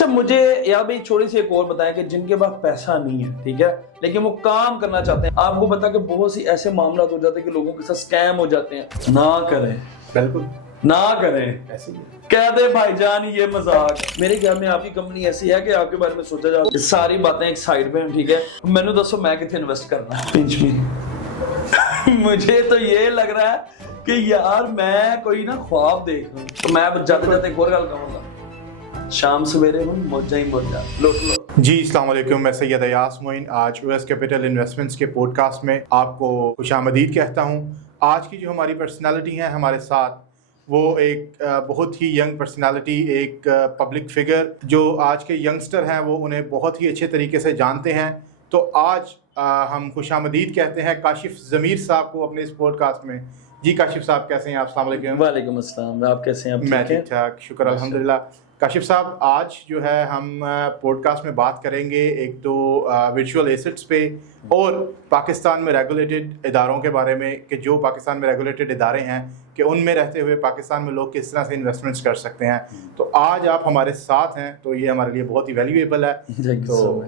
اچھا مجھے یہاں بھی چھوڑی سی ایک اور بتائیں کہ جن کے پاس پیسہ نہیں ہے ٹھیک ہے لیکن وہ کام کرنا چاہتے ہیں، آپ کو پتا کہ بہت سی ایسے معاملات ہو جاتے ہیں کہ لوگوں کے ساتھ سکیم ہو جاتے ہیں، نہ کریں، بالکل نہ کریں، ایسے ہی کہہ دے بھائی جان یہ مذاق۔ میرے خیال میں آپ کی کمپنی ایسی ہے کہ آپ کے بارے میں سوچا جائے ساری باتیں ایک سائڈ پہ ہیں ٹھیک ہے، میں نے دسو میں کتنے انویسٹ کرنا ہے پنچ میں مجھے تو یہ لگ رہا ہے کہ یار میں کوئی نا خواب دیکھ رہا ہوں، تو میں جاتے جاتے ایک اور گل کہوں گا، شام سویرے ہوں موجہ ہی موجہ لوٹ لو۔ جی السلام علیکم، میں سید ایاز معین آج او ایس کیپٹل انویسٹمنٹس کے پوڈ کاسٹ میں آپ کو خوش آمدید کہتا ہوں۔ آج کی جو ہماری پرسنالٹی ہیں ہمارے ساتھ، وہ ایک بہت ہی ینگ پرسنالٹی، ایک پبلک فگر جو آج کے ینگسٹر ہیں وہ انہیں بہت ہی اچھے طریقے سے جانتے ہیں۔ تو آج ہم خوش آمدید کہتے ہیں کاشف ضمیر صاحب کو اپنے اس پوڈ کاسٹ میں۔ جی کاشف صاحب کیسے ہیں آپ؟ السلام علیکم۔ وعلیکم السلام، آپ کیسے ہیں؟ میں ٹھیک ٹھاک، شکر الحمدللہ۔ کاشف صاحب آج جو ہے ہم پوڈ کاسٹ میں بات کریں گے ایک تو ورچوئل ایسٹس پہ اور پاکستان میں ریگولیٹڈ اداروں کے بارے میں، کہ جو پاکستان میں ریگولیٹڈ ادارے ہیں کہ ان میں رہتے ہوئے پاکستان میں لوگ کس طرح سے انویسٹمنٹس کر سکتے ہیں۔ تو آج آپ ہمارے ساتھ ہیں تو یہ ہمارے لیے بہت ہی ویلیویبل ہے۔ تو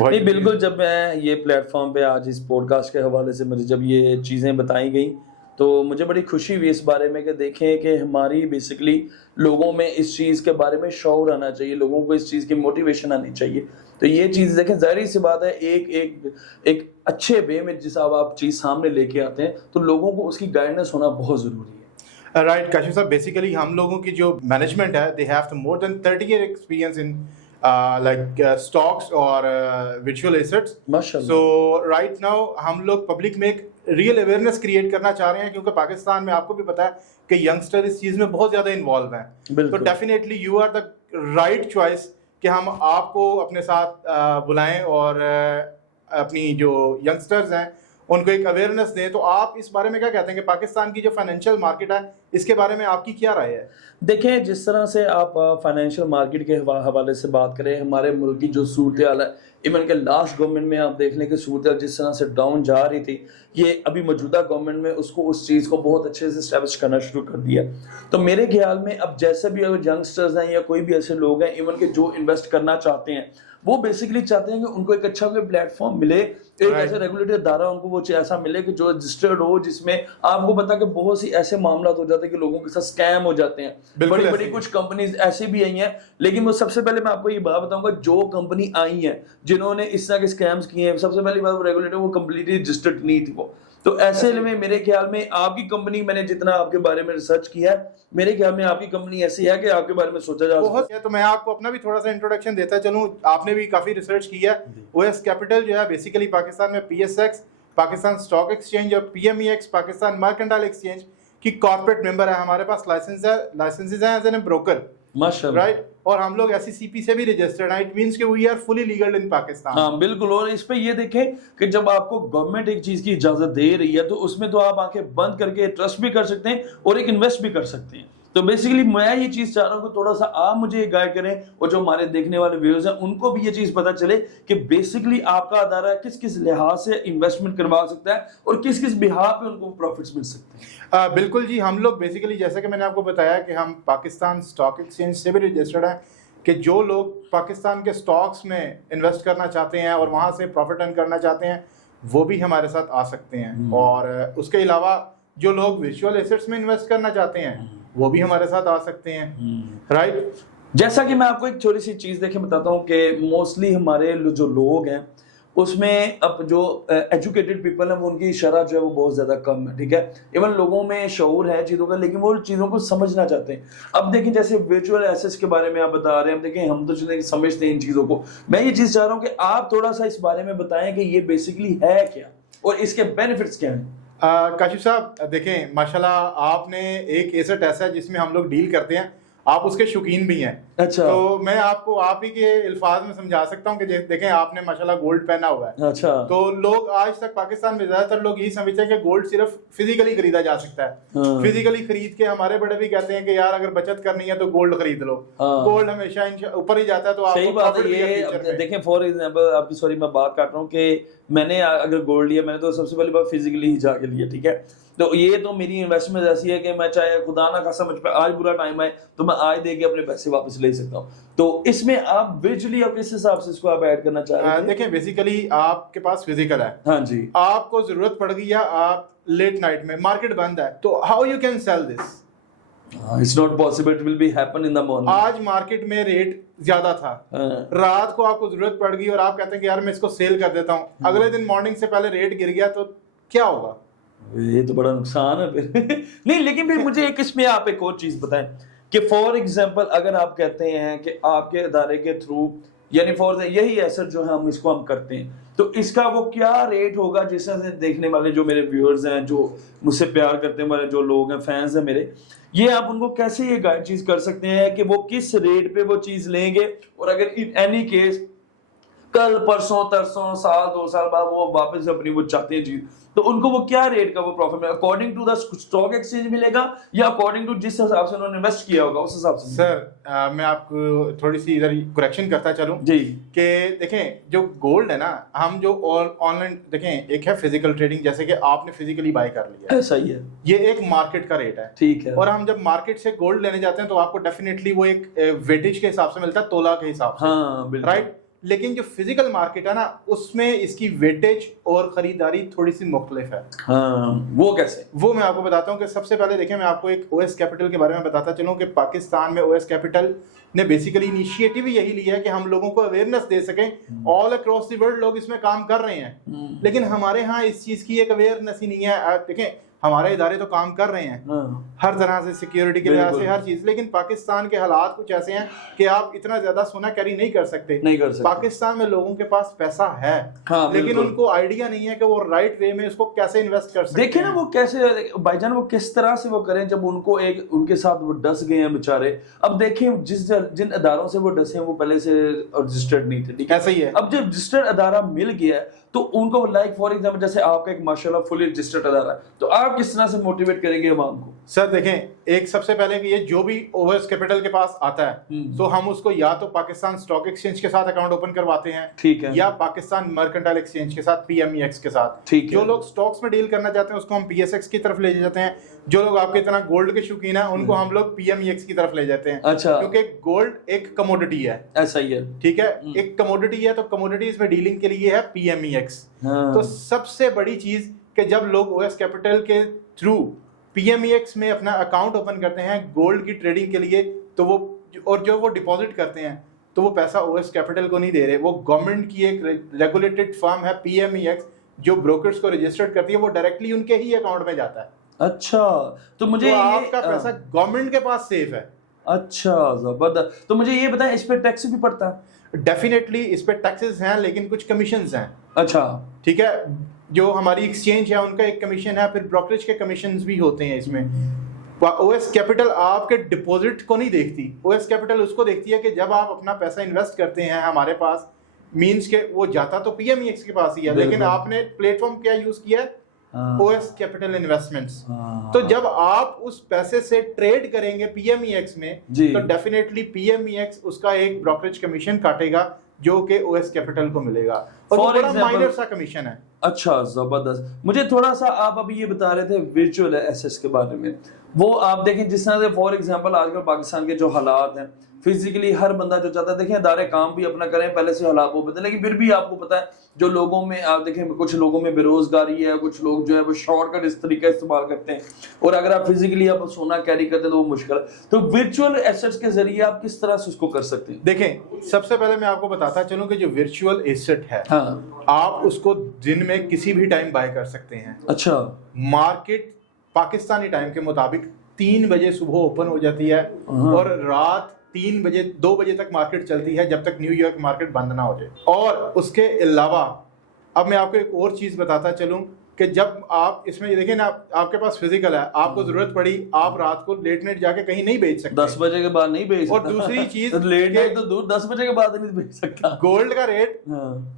نہیں بالکل، جب میں یہ پلیٹ فارم پہ آج اس پوڈ کاسٹ کے حوالے سے مجھے جب یہ چیزیں بتائی گئیں تو مجھے بڑی خوشی ہوئی اس بارے میں کہ دیکھیں کہ ہماری بیسکلی لوگوں میں اس چیز کے بارے میں شعور آنا چاہیے، لوگوں کو اس چیز کی موٹیویشن آنی چاہیے۔ تو یہ چیز دیکھیں ظاہر سی بات ہے، ایک اچھے وے میں جس آپ چیز سامنے لے کے آتے ہیں تو لوگوں کو اس کی گائیڈنس ہونا بہت ضروری ہے۔ رائٹ کاشف صاحب، بیسیکلی ہم لوگوں کی جو مینجمنٹ ہے they have more than 30 year experience in like stocks اور virtual assets. So right now ہم لوگ پبلک میں ایک ریئل اویئرنیس کریٹ کرنا چاہ رہے ہیں، کیونکہ پاکستان میں آپ کو بھی پتا ہے کہ ینگسٹر اس چیز میں بہت زیادہ انوالو ہیں۔ تو definitely you are the right choice کہ ہم آپ کو اپنے ساتھ بلائیں اور اپنی جو ینگسٹرز ہیں ان کو ایک اویئرنیس دیں۔ تو آپ اس بارے میں کیا کہتے ہیں کہ پاکستان کی جو فائنینشیل مارکیٹ ہے اس کے بارے میں آپ کی کیا رائے ہے؟ دیکھیں جس طرح سے آپ فائنینشیل مارکیٹ کے حوالے سے بات کریں، ہمارے ملک کی جو صورتحال ہے، ایون کہ لاسٹ گورنمنٹ میں آپ دیکھ لیں کہ صورتحال جس طرح سے ڈاؤن جا رہی تھی، یہ ابھی موجودہ گورنمنٹ میں اس چیز کو بہت اچھے سے اسٹیبلش کرنا شروع کر دیا۔ تو میرے خیال میں اب جیسے بھی اگر ینگسٹرز ہیں یا کوئی بھی ایسے لوگ ہیں ایون کہ جو انویسٹ کرنا چاہتے ہیں، وہ بیسیکلی چاہتے ہیں کہ ان کو ایک اچھا کوئی پلیٹ فارم ملے، ایک ایسا ریگولیٹڈ ادارہ ان کو وہ ایسا ملے کہ جو رجسٹرڈ ہو، جس میں آپ کو پتا کہ بہت سی ایسے معاملات ہو جاتے ہیں کہ لوگوں کے ساتھ سکیم ہو جاتے ہیں۔ بڑی بڑی کچھ کمپنیز ایسی بھی آئی ہیں، لیکن وہ سب سے پہلے میں آپ کو یہ بات بتاؤں گا، جو کمپنی آئی ہیں جنہوں نے اس طرح کے سکیمز کیے ہیں، سب سے پہلی بات وہ ریگولیٹر وہ کمپلیٹلی رجسٹرڈ نہیں تھی وہ۔ تو ایسے میں میرے خیال میں آپ کی کمپنی، میں نے جتنا آپ کے بارے میں ریسرچ کیا ہے، میرے خیال میں آپ کی کمپنی ایسی ہے کہ آپ کے بارے میں سوچا جا سکتا ہے۔ تو میں آپ کو اپنا بھی تھوڑا سا انٹروڈکشن دیتا چلوں، آپ نے بھی کافی ریسرچ کی ہے۔ او ایس کیپٹل جو ہے بیسیکلی پاکستان میں P S X Pakistan stock exchange اور P M E X Pakistan mercantile exchange کی کارپوریٹ ممبر ہے۔ ہمارے پاس لائسنسز ہیں ایز این بروکر، رائٹ، اور ہم لوگ ایس سی سی پی سے بھی رجسٹرڈ ہیں۔ اٹ مینس کہ we are fully legal in Pakistan. ہاں بالکل، اور اس پہ یہ دیکھیں کہ جب آپ کو گورنمنٹ ایک چیز کی اجازت دے رہی ہے تو اس میں تو آپ آنکھیں بند کر کے ٹرسٹ بھی کر سکتے ہیں اور ایک انویسٹ بھی کر سکتے ہیں۔ تو بیسیکلی میں یہ چیز چاہ رہا ہوں کہ تھوڑا سا آپ مجھے یہ گائیڈ کریں اور جو ہمارے دیکھنے والے ویورز ہیں ان کو بھی یہ چیز پتہ چلے کہ بیسیکلی آپ کا ادارہ کس کس لحاظ سے انویسٹمنٹ کروا سکتا ہے اور کس کس بہا پہ ان کو پروفٹس مل سکتے ہیں۔ بالکل جی، ہم لوگ بیسیکلی جیسا کہ میں نے آپ کو بتایا کہ ہم پاکستان اسٹاک ایکسچینج سے بھی رجسٹرڈ ہیں، کہ جو لوگ پاکستان کے اسٹاکس میں انویسٹ کرنا چاہتے ہیں اور وہاں سے پروفٹ ارن کرنا چاہتے ہیں وہ بھی ہمارے ساتھ آ سکتے ہیں۔ اور اس کے علاوہ جو لوگ ورچوئل ایسٹس میں انویسٹ کرنا چاہتے ہیں وہ بھی ہمارے ساتھ آ سکتے ہیں، رائٹ۔ جیسا کہ میں آپ کو ایک چھوٹی سی چیز دیکھیں بتاتا ہوں کہ موسٹلی ہمارے جو لوگ ہیں اس میں اب جو ایجوکیٹڈ پیپل ہیں وہ ان کی شرح جو ہے وہ بہت زیادہ کم ہے، ٹھیک ہے۔ ایون لوگوں میں شعور ہے چیزوں کا لیکن وہ چیزوں کو سمجھنا چاہتے ہیں۔ اب دیکھیں جیسے ورچوئل ایسیٹس کے بارے میں آپ بتا رہے ہیں، اب دیکھیں ہم تو چلیں سمجھتے ہیں ان چیزوں کو، میں یہ چیز چاہ رہا ہوں کہ آپ تھوڑا سا اس بارے میں بتائیں کہ یہ بیسیکلی ہے کیا اور اس کے بینیفٹس کیا ہیں۔ کاشف صاحب دیکھیں ماشاءاللہ آپ نے ایک ایسٹ ایسا ہے جس میں ہم لوگ ڈیل کرتے ہیں، آپ اس کے شوقین بھی ہیں۔ اچھا، تو میں آپ کو آپ ہی کے الفاظ میں سمجھا سکتا ہوں کہ دیکھیں آپ نے ماشاءاللہ گولڈ پہنا ہوا ہے۔ اچھا، تو لوگ آج تک پاکستان میں زیادہ تر لوگ یہی سمجھتے ہیں کہ گولڈ صرف فزیکلی خریدا جا سکتا ہے۔ فزیکلی خرید کے ہمارے بڑے بھی کہتے ہیں کہ یار اگر بچت کرنی ہے تو گولڈ خرید لو، گولڈ ہمیشہ اوپر ہی جاتا ہے۔ تو صحیح بات ہے یہ۔ دیکھیں فار ایگزامپل آپ کی، سوری میں بات کاٹ رہا ہوں، کہ میں نے اگر گولڈ لیا میں نے تو سب سے پہلی بات فزیکلی ہی جا کے لیا، ٹھیک ہے۔ تو یہ تو میری انویسٹمنٹ ایسی ہے کہ میں چاہے خدا نہ خاصا مجھ پہ آج برا ٹائم آئے تو میں آج دے کے اپنے پیسے واپس لے سکتا ہوں. تو اس میں آپ ویژولی آپ کس حساب سے اس کو آپ ایڈ کرنا چاہ رہے ہیں؟ دیکھیں بیسیکلی آپ کے پاس فزیکل ہے, ہاں جی, آپ کو ضرورت پڑ گئی ہے, آپ لیٹ نائٹ میں مارکیٹ بند ہے, تو how you can sell this? It's not possible, it will be happen in the morning. آج مارکیٹ میں ریٹ زیادہ تھا, رات کو آپ کو ضرورت پڑ گئی اور آپ کہتے ہیں کہ یار میں اس کو سیل کر دیتا ہوں, اگلے دن مارننگ سے پہلے ریٹ گر گیا تو کیا ہوگا؟ یہ تو بڑا نقصان ہے پھر. نہیں لیکن پھر مجھے ایک اس میں آپ ایک اور چیز بتائیں کہ فار ایگزامپل اگر آپ کہتے ہیں کہ آپ کے ادارے کے تھرو یعنی فار یہی ایسٹ جو ہے ہم اس کو ہم کرتے ہیں, تو اس کا وہ کیا ریٹ ہوگا جس سے دیکھنے والے جو میرے ویورز ہیں, جو مجھ سے پیار کرتے ہیں, جو لوگ ہیں, فینز ہیں میرے, یہ آپ ان کو کیسے یہ گائیڈ چیز کر سکتے ہیں کہ وہ کس ریٹ پہ وہ چیز لیں گے, اور اگر ان اینی کیس کل پرسوں ترسوں سال 2 سال بعد وہ واپس اپنی وہ چاہتے ہیں چیز, تو ان کو وہ کیا ریٹ کا وہ پروفٹ ملے گا, according to the stock exchange ملے گا یا اکارڈنگ ٹو جس حساب سے انہوں نے انویسٹ کیا ہوگا اس حساب سے؟ سر میں آپ کو تھوڑی سی ادھر کریکشن کرتا چلوں جی, کہ دیکھیں جو گولڈ ہے نا, ہم جو آن لائن دیکھیں, ایک ہے فزیکل ٹریڈنگ, جیسے کہ آپ نے فزیکلی بائی کر لیا, صحیح ہے, یہ ایک مارکیٹ کا ریٹ ہے, ٹھیک ہے, اور ہم جب مارکیٹ سے گولڈ لینے جاتے ہیں تو آپ کو ڈیفینیٹلی وہ ایک ویٹیج کے حساب سے ملتا ہے, تولہ کے حساب سے, ہاں بالکل, رائٹ. لیکن جو فزیکل مارکیٹ ہے نا, اس میں اس کی ویٹیج اور خریداری تھوڑی سی مختلف ہے. ہاں وہ کیسے؟ وہ میں آپ کو بتاتا ہوں کہ سب سے پہلے دیکھیں, میں آپ کو ایک او ایس کیپٹل کے بارے میں بتاتا چلوں کہ پاکستان میں او ایس کیپٹل نے بیسیکلی انیشیٹو یہی لیا ہے کہ ہم لوگوں کو اویئرنیس دے سکیں. آل اکراس دی ورلڈ لوگ اس میں کام کر رہے ہیں, لیکن ہمارے ہاں اس چیز کی ایک اویئرنیس ہی نہیں ہے. دیکھیں ہمارے ادارے تو کام کر رہے ہیں ہر طرح سے, سیکیورٹی کے لحاظ سے ہر چیز, لیکن پاکستان کے حالات کچھ ایسے ہیں کہ آپ اتنا زیادہ سونا کیری نہیں کر سکتے. پاکستان میں لوگوں کے پاس پیسہ ہے, لیکن ان کو آئیڈیا نہیں ہے کہ وہ رائٹ وے میں اس کو کیسے انویسٹ کر سکتے ہیں. دیکھیں نا وہ کیسے بھائی جان, وہ کس طرح سے وہ کریں جب ان کو ایک ان کے ساتھ وہ ڈس گئے ہیں بیچارے. اب دیکھیں جن اداروں سے وہ ڈسے ہیں وہ پہلے سے رجسٹرڈ نہیں تھے, ایسا ہی ہے. اب جب رجسٹرڈ ادارہ مل گیا ہے تو ان کو لائک فار ایگزامپل جیسے آپ کا ایک ماشاءاللہ فلی رجسٹرڈ ادارہ ہے, تو آپ کس طرح سے موٹیویٹ کریں گے عوام کو؟ سر دیکھیں, ایک سب سے پہلے کہ یہ جو بھی او ایس کیپٹل کے پاس آتا ہے تو ہم اس کو یا تو پاکستان اسٹاک ایکسچینج کے ساتھ اکاؤنٹ اوپن کرواتے ہیں, ٹھیک ہے, یا پاکستان مرکنٹائل ایکسچینج کے ساتھ PMEX کے ساتھ. ٹھیک ہے, جو لوگ اسٹاکس میں ڈیل کرنا چاہتے ہیں اس کو ہم PSX کی طرف لے جاتے ہیں. جو لوگ آپ کی طرح گولڈ کے شوقین ہیں ان کو ہم لوگ PMEX کی طرف لے جاتے ہیں. اچھا, کیونکہ گولڈ ایک کموڈٹی ہے. ایسا ہی ہے, ٹھیک ہے, ایک کموڈٹی ہے, تو کموڈٹیز میں ڈیلنگ کے لیے ہے PMEX. تو سب سے بڑی چیز کہ جب لوگ او ایس کیپٹل کے تھرو PMEX میں اپنا اکاؤنٹ اوپن کرتے ہیں گولڈ کی ٹریڈنگ کے لیے, تو وہ اور جو وہ ڈپازٹ کرتے ہیں تو وہ پیسہ او ایس کیپٹل کو نہیں دے رہے, وہ گورنمنٹ کی ایک ریگولیٹڈ فرم ہے PMEX جو بروکرز کو رجسٹرڈ کرتی ہے, وہ ڈائریکٹلی ان کے ہی اکاؤنٹ میں جاتا ہے. اچھا, تو مجھے آپ کا پیسہ گورنمنٹ کے پاس سیف ہے. اچھا زبردست. تو مجھے یہ بتائیں اس پہ ٹیکس بھی پڑتا ہے؟ ڈیفینیٹلی اس پہ ٹیکسز ہیں, لیکن کچھ کمیشنز ہیں. اچھا, ٹھیک ہے, جو ہماری ایکسچینج ہے ان کا ایک کمیشن ہے, پھر بروکریج کے کمیشنز بھی ہوتے ہیں اس میں. او ایس کیپٹل آپ کے ڈپازٹ کو نہیں دیکھتی, او ایس کیپٹل اس کو دیکھتی ہے کہ جب آپ اپنا پیسہ انویسٹ کرتے ہیں ہمارے پاس, مینس کہ وہ جاتا تو PMEX کے پاس ہی ہے, لیکن آپ نے پلیٹ فارم کیا یوز کیا ہے, او ایس کیپٹل انویسٹمنٹس. تو جب آپ اس پیسے سے ٹریڈ کریں گے PMEX میں تو ڈیفینیٹلی PMEX اس کا ایک بروکریج کمیشن کاٹے گا جو کہ او ایس کیپٹل کو ملے گا, اور وہ بڑا مائنر سا کمیشن ہے. اچھا زبردست. مجھے تھوڑا سا آپ ابھی یہ بتا رہے تھے ورچوئل ایسیٹس کے بارے میں, وہ آپ دیکھیں جس طرح سے فار ایگزامپل آج کل پاکستان کے جو حالات ہیں, فزیکلی ہر بندہ جو چاہتا ہے, دیکھیں ادارے کام بھی اپنا کریں, پہلے سے حالات وہ بتائیں, لیکن پھر بھی آپ کو پتا ہے جو لوگوں میں آپ دیکھیں کچھ لوگوں میں بے روزگاری ہے, کچھ لوگ جو ہے وہ شارٹ کٹ اس طریقے استعمال کرتے ہیں, اور اگر آپ فزیکلی آپ سونا کیری کرتے ہیں تو وہ مشکل ہے. تو ورچوئل ایسیٹس کے ذریعے آپ کس طرح سے اس کو کر سکتے ہیں؟ دیکھیں سب سے پہلے میں آپ کو بتاتا چلوں کہ جو ورچوئل ایسیٹ ہے آپ اس کو دن میں کسی بھی ٹائم بائی کر سکتے ہیں. اچھا, مارکیٹ پاکستانی ٹائم کے مطابق 3 بجے صبح اوپن ہو جاتی ہے اور رات 2 بجے تک مارکیٹ چلتی ہے, جب تک نیو یارک مارکیٹ بند نہ ہو جائے. اور اس کے علاوہ اب میں آپ کو ایک اور چیز بتاتا چلوں کہ جب آپ اس میں دیکھیں نا, آپ کے پاس فزیکل ہے, آپ کو ضرورت پڑی, آپ رات کو لیٹ نائٹ جا کے کہیں نہیں بیچ سکتے, 10 بجے کے بعد نہیں بیچ سکتا. اور دوسری چیز لیٹ نائٹ تو دور, 10 بجے کے بعد نہیں بیچ سکتا. گولڈ کا ریٹ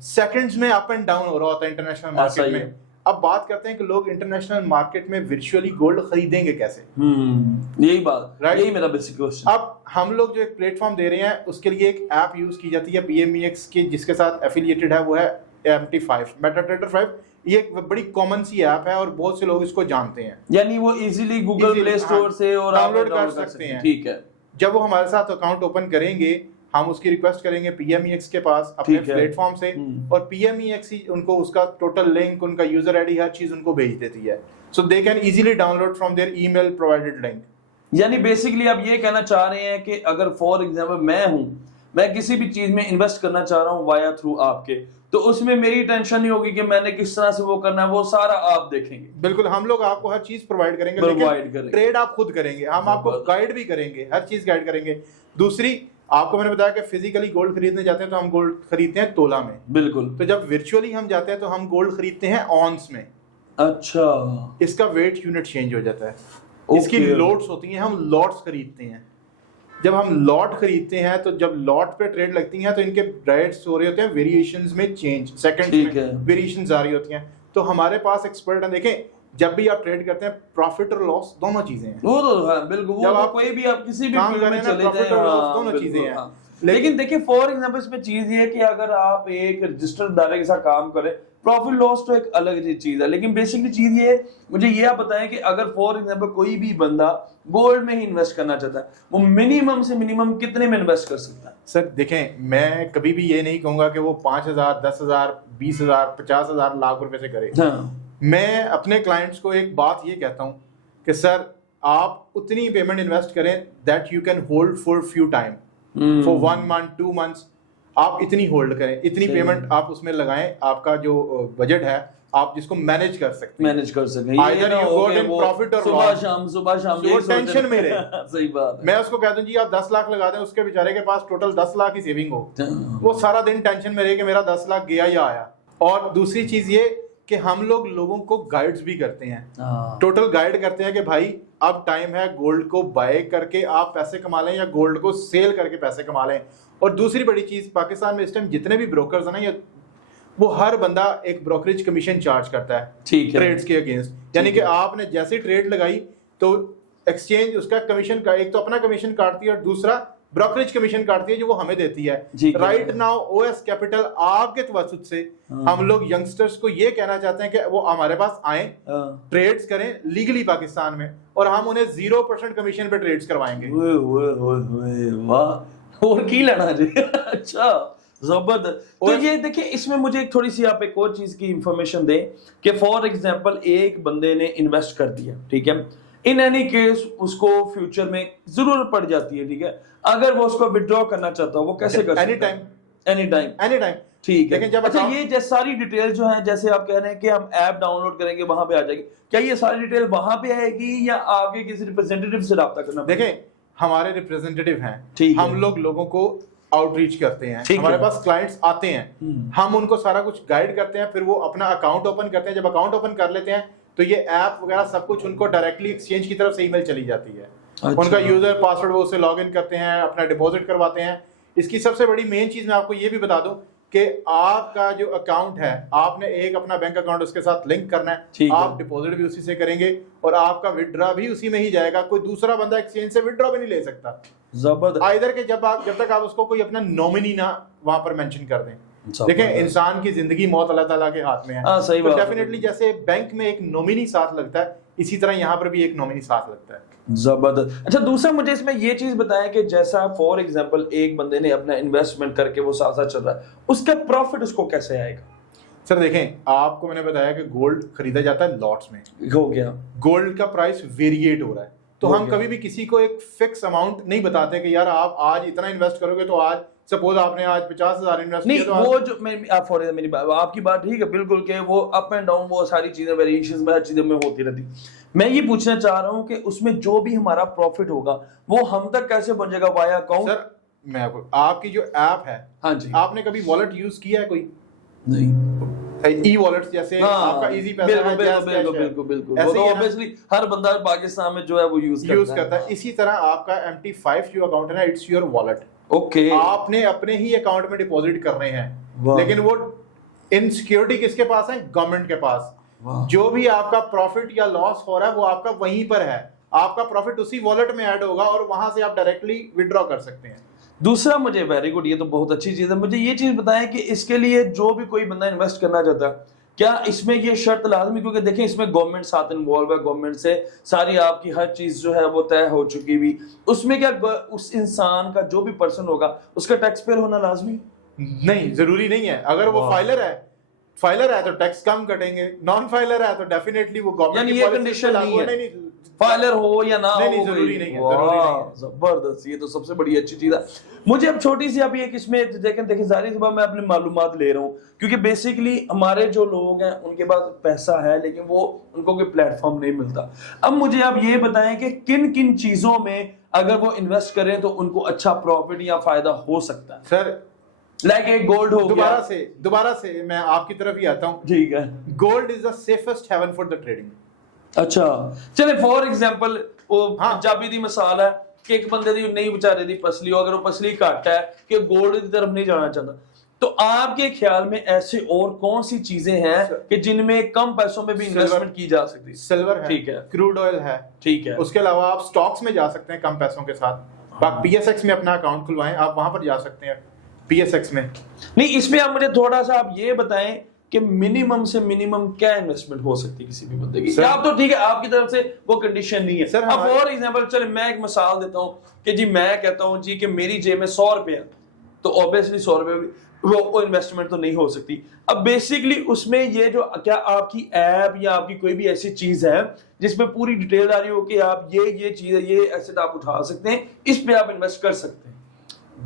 سیکنڈز میں اپ اینڈ ڈاؤن ہو رہا ہوتا ہے انٹرنیشنل مارکیٹ میں. اب بات کرتے ہیں کہ لوگ انٹرنیشنل مارکیٹ میں ورچوئلی گولڈ خریدیں گے کیسے, یہی بات, یہی میرا بیسک کوسچن. اب ہم لوگ جو ایک پلیٹ فارم دے رہے ہیں اس کے لیے ایک ایپ یوز کی جاتی ہے PMEX کی, جس کے ساتھ ایفیلیٹڈ ہے, وہ ہے MT5 میٹا ٹریڈر 5. یہ ایک بڑی کامن سی ایپ ہے اور بہت سے لوگ اس کو جانتے ہیں, یعنی وہ ایزیلی گوگل پلے اسٹور سے اور ڈاؤن لوڈ کر سکتے ہیں. ٹھیک ہے, جب وہ ہمارے ساتھ اکاؤنٹ اوپن کریں گے ہم اس کی ریکویسٹ کریں گے پی ایم ای ایکس کے پاس اپنے پلیٹ فارم سے, اور پی ایم ای ایکس ہی ان کو اس کا ٹوٹل لنک, ان کا یوزر آئی ڈی, ہر چیز ان کو بھیج دیتی ہے. So they can easily download from their email provided link. یعنی بیسکلی آپ یہ کہنا چاہ رہے ہیں کہ اگر فار ایگزامپل میں کسی بھی چیز میں انویسٹ کرنا چاہ رہا ہوں وایا تھرو آپ کے, تو اس میں میری ٹینشن نہیں ہوگی کہ میں نے کس طرح سے وہ کرنا ہے, وہ سارا آپ دیکھیں گے. بالکل, ہم لوگ آپ کو ہر چیز پرووائڈ کریں گے, لیکن ٹریڈ آپ خود کریں گے, ہم آپ کو گائیڈ بھی کریں گے, ہر چیز گائیڈ کریں گے. دوسری آپ کو میں نے بتایا کہ فزیکلی گولڈ خریدنے جاتے ہیں تو ہم گولڈ خریدتے ہیں تولہ میں. بالکل. تو جب ورچولی ہم جاتے ہیں تو ہم گولڈ خریدتے ہیں آنس میں. اچھا, اس کا ویٹ یونٹ چینج ہو جاتا ہے, اس کی لوٹس ہوتی ہیں, ہم لاٹس خریدتے ہیں. جب ہم لاٹ خریدتے ہیں تو جب لاٹ پہ ٹریڈ لگتی ہیں تو ان کے ریٹس ہو رہے ہوتے ہیں ویریشنز میں چینج, سیکنڈ میں ویریشنز آ رہی ہوتی ہیں. تو ہمارے پاس ایکسپرٹ ہیں. دیکھیں جب بھی آپ ٹریڈ کرتے ہیں پروفٹ اور لاس دونوں چیزیں ہیں. وہ تو بالکل, جب آپ کوئی بھی آپ کسی بھی فیلڈ میں چلے جائیں دونوں چیزیں ہیں. لیکن دیکھیں فار ایگزامپل اس میں چیز یہ ہے کہ اگر آپ ایک رجسٹرڈ ادارے کے ساتھ کام کریں, پروفٹ لاس تو ایک الگ چیز ہے, لیکن بیسکلی چیز یہ ہے, مجھے یہ آپ بتائیں کہ اگر فار ایگزامپل کوئی بھی بندہ گولڈ میں ہی انویسٹ کرنا چاہتا ہے, وہ منیمم سے منیمم کتنے میں انویسٹ کر سکتا ہے؟ سر دیکھیں, میں کبھی بھی یہ نہیں کہوں گا کہ وہ 5,000 10,000 20,000 50,000 لاکھ روپے سے کرے. میں اپنے کلائنٹس کو ایک بات یہ کہتا ہوں کہ سر آپ اتنی پیمنٹ انویسٹ کریں that you can hold for few time, for 1 month 2 months, آپ اتنی ہولڈ کریں, اتنی پیمنٹ آپ اس میں لگائیں. آپ کا جو بجٹ ہے آپ جس کو مینیج کر سکتے ہیں, either you got in profit or loss, صبح شام وہ ٹینشن میں رہے. صحیح بات. میں اس کو کہتا ہوں جی آپ 10 لاکھ لگا دیں, اس کے بیچارے کے پاس ٹوٹل 10 لاکھ کی سیونگ ہو, وہ سارا دن ٹینشن میں رہے کہ میرا 10 لاکھ گیا یا آیا. اور دوسری چیز یہ کہ ہم لوگوں کو گائیڈز بھی کرتے ہیں, ٹوٹل گائیڈ کرتے ہیں کہ بھائی اب ٹائم ہے گولڈ کو بائی کر کے آپ پیسے کما لیں یا گولڈ کو سیل کر کے پیسے کما لیں. اور دوسری بڑی چیز, پاکستان میں اس ٹائم جتنے بھی بروکرز ہیں نا, وہ ہر بندہ ایک بروکریج کمیشن چارج کرتا ہے ٹریڈز کے اگینسٹ. یعنی کہ آپ نے جیسے ٹریڈ لگائی تو ایکسچینج اس کا کمیشن کا ایک تو اپنا کمیشن کاٹتی ہے اور دوسرا بروکریج کمیشن کاٹتی ہے جو وہ ہمیں دیتی ہے. Right now O S capital آپ کے توسط سے ہم لوگ ینگسٹرز کو یہ کہنا چاہتے ہیں کہ وہ ہمارے پاس آئیں, ٹریڈز کریں لیگلی پاکستان میں, اور ہم انہیں 0% کمیشن پہ ٹریڈز کروائیں گے. اور کی لینا جی. اچھا زبردست. تو یہ دیکھیں اس میں مجھے تھوڑی سی آپ ایک اور چیز کی انفارمیشن دیں کہ فار ایگزامپل ایک بندے نے انویسٹ کر دیا, ٹھیک ہے, ان اینی کیس اس کو فیوچر میں ضرورت پڑ جاتی ہے, ٹھیک ہے, اگر وہ اس کو ودرا کرنا چاہتا ہے وہ کیسے کر سکتا ہے؟ Any time. ٹھیک ہے. اچھا یہ ساری ڈیٹیل جو ہیں جیسے آپ کہہ رہے ہیں کہ ہم ایپ ڈاؤن لوڈ کریں گے وہاں پہ آ جائے گی, کیا یہ ساری ڈیٹیل وہاں پہ آئے گی یا آپ کے کسی ریپرزینٹیٹیو سے رابطہ کرنا؟ دیکھیں ہمارے ریپرزینٹیٹیو ہیں, ہم لوگوں کو آؤٹ ریچ کرتے ہیں, ہمارے پاس کلائنٹس آتے ہیں, ہم ان کو سارا کچھ گائیڈ کرتے ہیں, پھر وہ اپنا اکاؤنٹ اوپن کرتے ہیں. جب اکاؤنٹ اوپن کر لیتے ہیں تو یہ ایپ وغیرہ سب کچھ ان کو ڈائریکٹلی ایکسچینج کی طرف سے ای میل چلی جاتی ہے. ان کا یوزر پاسورڈ وہ اسے لاگ ان کرتے ہیں, اپنا ڈپازٹ کرواتے ہیں. اس کی سب سے بڑی مین چیز میں آپ کو یہ بھی بتا دوں کہ آپ کا جو اکاؤنٹ ہے آپ نے ایک اپنا بینک اکاؤنٹ اس کے ساتھ لنک کرنا ہے, آپ ڈپازٹ بھی اسی سے کریں گے اور آپ کا ودرا بھی اسی میں ہی جائے گا. کوئی دوسرا بندہ ایکسچینج سے ودرا بھی نہیں لے سکتا. آئیدر کہ جب تک آپ اس کو کوئی اپنا نومنی نہ وہاں پر مینشن کر دیں. دیکھیں انسان کی زندگی موت اللہ تعالیٰ کے ہاتھ میں ہے, تو ڈیفینیٹلی جیسے بینک میں ایک نومنی ساتھ لگتا ہے اسی طرح یہاں پر بھی ایک نومنی ساتھ لگتا ہے. زبردست. اچھا دوسرا مجھے اس میں یہ چیز بتائیں کہ جیسا فار ایگزامپل ایک بندے نے اپنا انویسٹمنٹ کر کے وہ ساتھ ساتھ چل رہا ہے, اس کا پروفٹ اس کو کیسے آئے گا؟ سر دیکھیں آپ کو میں نے بتایا کہ گولڈ خریدا جاتا ہے لاٹس میں, ہو گیا گولڈ کا پرائس ویریٹ ہو رہا ہے, تو ہم کبھی بھی کسی کو ایک فکس اماؤنٹ نہیں بتاتے کہ یار آپ آج اتنا انویسٹ کرو گے تو آج سپوز آپ نے آج 50,000 انویسٹ کیا تو وہ جو میں آپ کی بات ٹھیک ہے بالکل کہ وہ اپ اینڈ ڈاؤن وہ ساری چیزیں ویریشنز میں ہر چیزوں میں ہوتی رہتی. میں یہ پوچھنا چاہ رہا ہوں کہ اس میں جو بھی ہمارا پروفٹ ہوگا وہ ہم تک کیسے پہنچے گا وایا اکاؤنٹ؟ سر میں آپ کی جو ایپ ہے, ہاں جی, آپ نے کبھی والٹ یوز کیا ہے کوئی؟ نہیں. ای والٹ جیسے آپ کا ایزی پیسہ ہے, بالکل وہ تو obviously ہر بندہ پاکستان میں جو ہے وہ یوز کرتا ہے. اسی طرح آپ کا MT5 جو اکاؤنٹ ہے نا, اٹس یور والٹ. اوکے, آپ نے اپنے ہی اکاؤنٹ میں ڈپازٹ کرنے ہیں, لیکن وہ ان سیکیورٹی کس کے پاس ہے؟ گورنمنٹ کے پاس. جو بھی آپ کا پروفٹ یا لاس ہو رہا ہے وہ آپ کا وہیں پر ہے, آپ کا پروفٹ اسی والٹ میں ایڈ ہوگا اور وہاں سے آپ ڈائریکٹلی وڈرا کر سکتے ہیں. دوسرا مجھے ویری گڈ, یہ تو بہت اچھی چیز ہے. مجھے یہ چیز بتائیں کہ اس کے لیے جو بھی کوئی بندہ انویسٹ کرنا چاہتا ہے کیا اس میں یہ شرط لازمی, کیونکہ دیکھیں اس میں گورنمنٹ ساتھ انوالو ہے, گورنمنٹ سے ساری آپ کی ہر چیز جو ہے وہ طے ہو چکی ہوئی, اس میں کیا اس انسان کا جو بھی پرسن ہوگا اس کا ٹیکس پیئر ہونا لازمی؟ نہیں, ضروری نہیں ہے. اگر وہ فائلر ہے تو ٹیکس کم کٹیں گے, نان فائلر ہے تو ڈیفینیٹلی وہ گورنمنٹ یعنی یہ کنڈیشن نہیں ہے فائلر ہو یا نہ ہو, ضروری نہیں ہے. زبردست, یہ تو سب سے بڑی اچھی چیز ہے. مجھے اب چھوٹی سی اب ایک اس میں دیکھیں ظاہر سی بات میں اپنی معلومات لے رہا ہوں, کیونکہ بیسیکلی ہمارے جو لوگ ہیں ان کے پاس پیسہ ہے لیکن وہ ان کو کوئی پلیٹ فارم نہیں ملتا. اب مجھے آپ یہ بتائیں کہ کن کن چیزوں میں اگر وہ انویسٹ کریں تو ان کو اچھا پروفٹ یا فائدہ ہو سکتا ہے؟ سر لائک ایک گولڈ ہو گیا. دوبارہ سے میں آپ کی طرف ہی آتا ہوں. ٹھیک ہے, gold is the safest haven for the trading. اچھا چلے فار ایگزامپل وہ پنجابی دی مثال ہے کہ ایک بندے دی نہیں بیچارے دی پسلی ہو, اگر وہ پسلی کٹ ہے کہ گولڈ کی طرف نہیں جانا چاہتا, تو آپ کے خیال میں ایسے اور کون سی چیزیں ہیں کہ جن میں کم پیسوں میں بھی انویسٹمنٹ کی جا سکتی؟ سلور ہے, ٹھیک ہے, کروڈ آئل ہے, ٹھیک ہے. اس کے علاوہ آپ سٹاکس میں جا سکتے ہیں کم پیسوں کے ساتھ. آپ پی ایس ایکس میں اپنا اکاؤنٹ کھلوائیں, آپ وہاں پر جا سکتے ہیں پی ایس ایکس میں. نہیں, اس میں آپ مجھے تھوڑا سا آپ یہ بتائیں کہ منیمم سے منیمم کیا انویسٹمنٹ ہو سکتی ہے کسی بھی بندے کی؟ آپ تو ٹھیک ہے آپ کی طرف سے وہ کنڈیشن نہیں ہے. اب فار ایگزامپل چلے میں ایک مثال دیتا ہوں کہ جی میں کہتا ہوں جی کہ میری جیب میں 100 روپے ہے, تو اوبیسلی 100 روپے وہ انویسٹمنٹ تو نہیں ہو سکتی. اب بیسکلی اس میں یہ جو کیا آپ کی ایپ یا آپ کی کوئی بھی ایسی چیز ہے جس میں پوری ڈیٹیل آ رہی ہو کہ آپ یہ چیز ہے, یہ ایسٹ آپ اٹھا سکتے ہیں, اس پہ آپ انویسٹ کر سکتے ہیں؟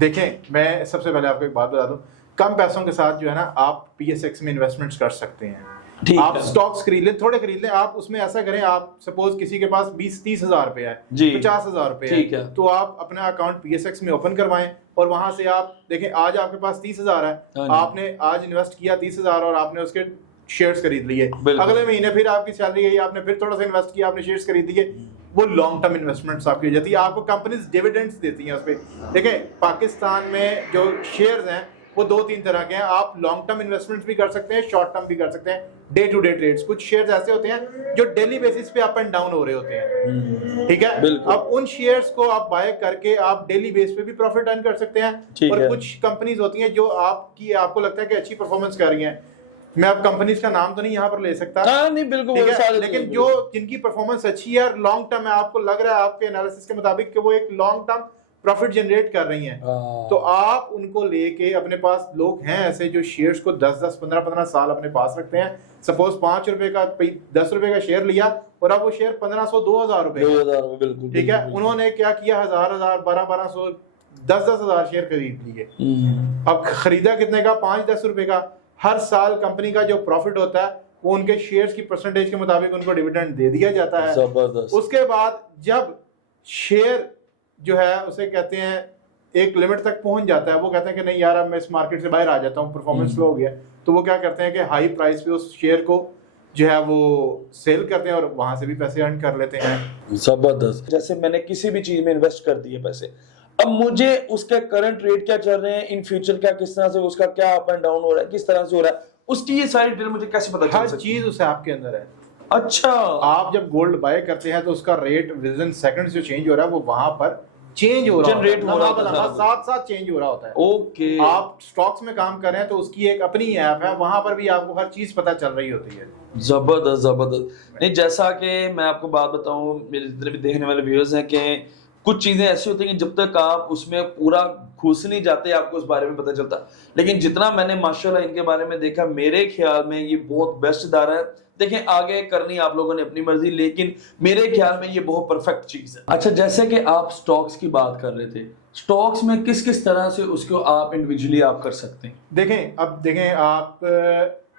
دیکھیں میں سب سے پہلے آپ کو ایک بات بتا دوں, کم پیسوں کے ساتھ جو ہے نا آپ پی ایس ایکس میں انویسٹمنٹ کر سکتے ہیں. آپ سٹاکس خرید لیں, تھوڑے خرید لیں. آپ اس میں ایسا کریں, آپ سپوز کسی کے پاس 20-30 ہزار روپے ہے, 50 ہزار روپے ہے, تو آپ اپنا اکاؤنٹ پی ایس ایکس میں اوپن کروائیں اور وہاں سے آپ دیکھیں آج آپ کے پاس 30 ہزار ہے, آپ نے آج انویسٹ کیا 30 ہزار اور آپ نے اس کے شیئرز خرید لیے. اگلے مہینے پھر آپ کی سیلری گئی, آپ نے پھر تھوڑا سا انویسٹ کیا, آپ نے شیئرز خرید لیے. وہ لانگ ٹرم انویسٹمنٹس آپ کی ہو جاتی ہے. آپ کو کمپنیز ڈیویڈنڈس دیتی ہیں اس پہ. دیکھیں پاکستان میں جو شیئرز ہیں وہ 2-3 طرح کے ہیں. آپ لانگ ٹرم انویسٹمنٹ بھی کر سکتے ہیں, شارٹ ٹرم بھی کر سکتے ہیں, ڈے ٹو ڈے ٹریڈز. کچھ شیئرز ایسے ہوتے ہیں جو ڈیلی بیسس پہ اپ اینڈ ڈاؤن ہو رہے ہوتے ہیں, ٹھیک ہے. اب ان شیئرز کو آپ بائی کر کے آپ ڈیلی بیس پہ بھی پروفٹ ارن کر سکتے ہیں. اور کچھ کمپنیز ہوتی ہیں جو آپ کو لگتا ہے کہ اچھی پرفارمنس کر رہی ہیں. میں اب کمپنیز کا نام تو نہیں یہاں پر لے سکتا, لیکن جو جن کی پرفارمنس اچھی ہے اور لانگ ٹرم میں آپ کو لگ رہا ہے آپ کے انالیسس کے مطابق کہ وہ ایک لانگ ٹرم پروفٹ جنریٹ کر رہی ہیں, تو آپ ان کو لے کے اپنے پاس لوگ ہیں ایسے جو شیئرز کو 10-10 15-15 سال اپنے پاس رکھتے ہیں. سپوز 5 روپے کا 10 روپے کا شیئر لیا اور اب وہ شیئر 1500-2000 روپے, ٹھیک ہے. انہوں نے کیا کیا, 1000 1200 10 ہزار شیئر خرید لیے. اب خریدا کتنے کا, 5-10 روپے کا. ہر سال کمپنی کا جو پروفٹ ہوتا ہے وہ ان کے شیئرز کی پرسنٹیج کے مطابق ان کو ڈیویڈنڈ دے دیا جاتا ہے. اس کے بعد جب شیئر جو ہے اسے کہتے ہیں ایک لمٹ تک پہنچ جاتا ہے, وہ کہتے ہیں کہ نہیں یار اب میں اس مارکیٹ سے باہر آ جاتا ہوں, پرفارمنس لو ہو گیا, تو وہ کیا کرتے ہیں کہ ہائی پرائس پہ اس شیئر کو جو ہے وہ سیل کرتے ہیں اور وہاں سے بھی پیسے ارن کر لیتے ہیں. زبردست. جیسے میں نے کسی بھی چیز میں انویسٹ کر دیے پیسے, اب مجھے اس کے کرنٹ ریٹ کیا چل رہے ہیں, ان فیوچر کیا کس طرح سے اس کا کیا اپ اینڈ ڈاؤن ہو رہا ہے, کس طرح سے ہو رہا ہے, اس کی یہ ساری ڈیٹیل مجھے کیسے پتہ چل سکتی ہے؟ ہر چیز اسے آپ کے اندر ہے. اچھا, آپ جب گولڈ بائی کرتے ہیں تو اس کا ریٹ ودن سیکنڈ جو چینج ہو رہا ہے وہ وہاں پر چینج ہو رہا ہے, ساتھ چینج ہو رہا ہوتا ہے. اوکے, آپ سٹاکس میں کام کر رہے ہیں تو اس کی ایک اپنی ایپ ہے, وہاں پر بھی آپ کو ہر چیز پتہ چل رہی ہوتی ہے. زبردست زبردست. نہیں جیسا کہ میں آپ کو بات بتاؤں, میرے جتنے بھی دیکھنے والے ویورز ہیں, کہ کچھ چیزیں ایسی ہوتی ہیں کہ جب تک آپ اس میں پورا گھس نہیں جاتے آپ کو اس بارے میں پتہ چلتا, لیکن جتنا میں نے ماشاءاللہ ان کے بارے میں دیکھا میرے خیال میں یہ بہت بیسٹ ادارہ ہے. دیکھیں آگے کرنی آپ لوگوں نے اپنی مرضی, لیکن میرے خیال میں یہ بہت پرفیکٹ چیز ہے. اچھا جیسے کہ آپ سٹاکس کی بات کر رہے تھے, سٹاکس میں کس کس طرح سے اس کو آپ انڈیویجولی آپ کر سکتے ہیں؟ دیکھیں آپ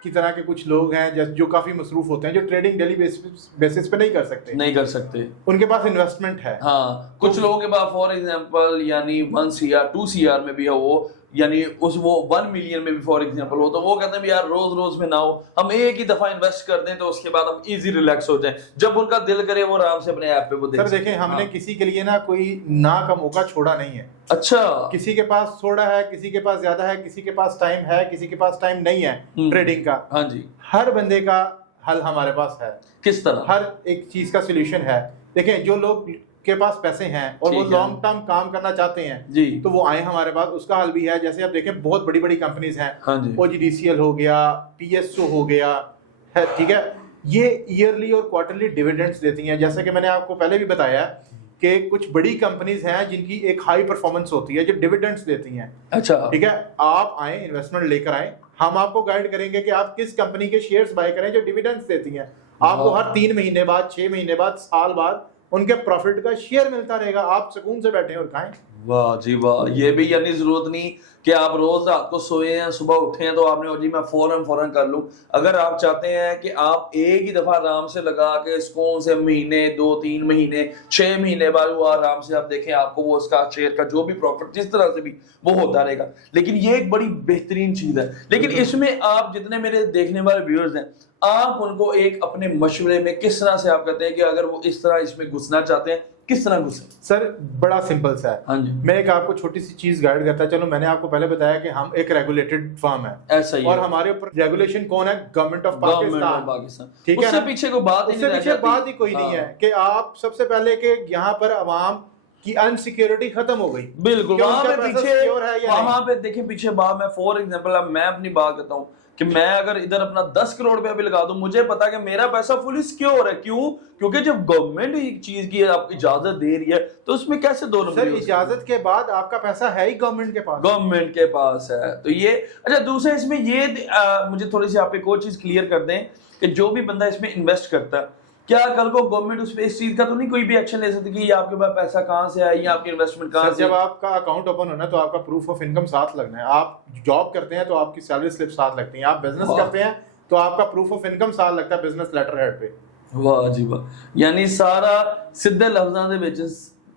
کی طرح کے کچھ لوگ ہیں جو کافی مصروف ہوتے ہیں, جو ٹریڈنگ ڈیلی بیسس پہ نہیں کر سکتے, ان کے پاس انویسٹمنٹ ہے. ہاں, کچھ لوگوں کے پاس فار ایگزامپل یعنی 1 CR 2 CR میں بھی ہے وہ, یعنی وہ 1 ملین میں بھی فار ایگزامپل ہو, تو وہ کہتے ہیں بھی یار روز میں نہ ہو, ہم ایک ہی دفعہ انویسٹ کر دیں تو اس کے بعد ہم ایزی ریلیکس ہو جائیں, جب ان کا دل کرے وہ آرام سے اپنے ایپ پہ وہ دیکھ. سر دیکھیں ہم نے کسی کے لیے نا کوئی نا کا موقع چھوڑا نہیں ہے. اچھا, کسی کے پاس تھوڑا ہے, کسی کے پاس زیادہ ہے, کسی کے پاس ٹائم ہے, کسی کے پاس ٹائم نہیں ہے ٹریڈنگ کا. ہاں جی, ہر بندے کا حل ہمارے پاس ہے. کس طرح؟ ہر ایک چیز کا سولوشن ہے. دیکھیں جو لوگ کے پاس پیسے ہیں اور وہ لانگ ٹرم کام کرنا چاہتے ہیں جی, تو وہ آئیں ہمارے پاس, اس کا حل بھی ہے. جیسے آپ دیکھیں بہت بڑی بڑی کمپنیز ہیں, ہاں جی, OGDCL ہو گیا, PSO ہو گیا, ہے, ٹھیک ہے, یہ ایئرلی اور کوارٹرلی ڈیویڈنڈس دیتی ہیں. جیسا کہ میں نے آپ کو پہلے بھی بتایا کہ کچھ بڑی کمپنیز ہیں جن کی ایک ہائی پرفارمنس ہوتی ہے جو ڈیویڈنڈس دیتی ہیں. اچھا, ٹھیک ہے, آپ آئیں, انویسٹمنٹ لے کر آئیں, ہم آپ کو گائیڈ کریں گے کہ آپ کس کمپنی کے شیئرز بائی کریں جو ڈیویڈنڈس دیتی ہیں. آپ کو ہر 3 مہینے بعد, 6 مہینے بعد, سال بعد ان کے پروفٹ کا شیئر ملتا رہے گا. آپ سکون سے بیٹھیں اور کھائیں. واہ جی واہ, یہ بھی یعنی ضرورت نہیں کہ آپ روز رات کو سوئے ہیں, صبح اٹھے ہیں تو آپ نے جی میں فوراً کر لوں. اگر آپ چاہتے ہیں کہ آپ ایک ہی دفعہ آرام سے لگا کے سکون سے مہینے, 2-3 مہینے, 6 مہینے بعد وہ آرام سے آپ دیکھیں آپ کو وہ اس کا شیئر کا جو بھی پروفٹ جس طرح سے بھی وہ ہوتا رہے گا. لیکن یہ ایک بڑی بہترین چیز ہے. لیکن اس میں آپ جتنے میرے دیکھنے والے ویورز ہیں, آپ ان کو ایک اپنے مشورے میں کس طرح سے آپ کہتے ہیں کہ اگر وہ اس طرح اس میں گھسنا چاہتے ہیں کس طرح گھسیں؟ سر بڑا سمپل سا ہے. ہاں جی, میں ایک آپ کو چھوٹی سی چیز گائیڈ کرتا ہے. چلو میں نے آپ کو پہلے بتایا کہ ہم ایک ریگولیٹڈ فرم ہے, ایسا ہی اور ہمارے اوپر ریگولیشن کون ہے؟ Government of Pakistan. ٹھیک ہے, اس سے پیچھے کوئی بات اس سے پیچھے بات ہی کوئی نہیں ہے کہ آپ سب سے پہلے کہ یہاں پر عوام کی انسیکیورٹی ختم ہو گئی. بالکل, وہاں پہ دیکھیں پیچھے بات, میں فور ایگزامپل میں اپنی بات کرتا ہوں کہ میں اگر ادھر اپنا 10 کروڑ روپیہ بھی لگا دوں, مجھے پتا کہ میرا پیسہ فلی سیکیور ہے. کیوں؟ کیونکہ جب گورنمنٹ ایک چیز کی آپ اجازت دے رہی ہے تو اس میں کیسے دو نمبر؟ سر اجازت کے بعد آپ کا پیسہ ہے ہی گورنمنٹ کے پاس ہے. تو یہ اچھا, دوسرے اس میں یہ مجھے تھوڑی سی آپ ایک اور چیز کلیئر کر دیں کہ جو بھی بندہ اس میں انویسٹ کرتا ہے, کیا کل کو گورنمنٹ اس پہ اس چیز کا تو نہیں کوئی بھی ایکشن لے سکتی کہ یہ آپ کے پاس پیسہ کہاں سے آیا یا آپ کی انویسٹمنٹ کہاں سے؟ جب آپ کا اکاؤنٹ اوپن ہونا ہے تو آپ کا پروف آف انکم ساتھ لگنا ہے. آپ جاب کرتے ہیں تو آپ کی سیلری سلپ ساتھ لگتی ہیں. آپ بزنس کرتے ہیں تو آپ کا پروف آف انکم ساتھ لگتا ہے بزنس لیٹر ہیڈ پہ. واہ جی واہ, یعنی سارا سیدھے لفظاں دے وچ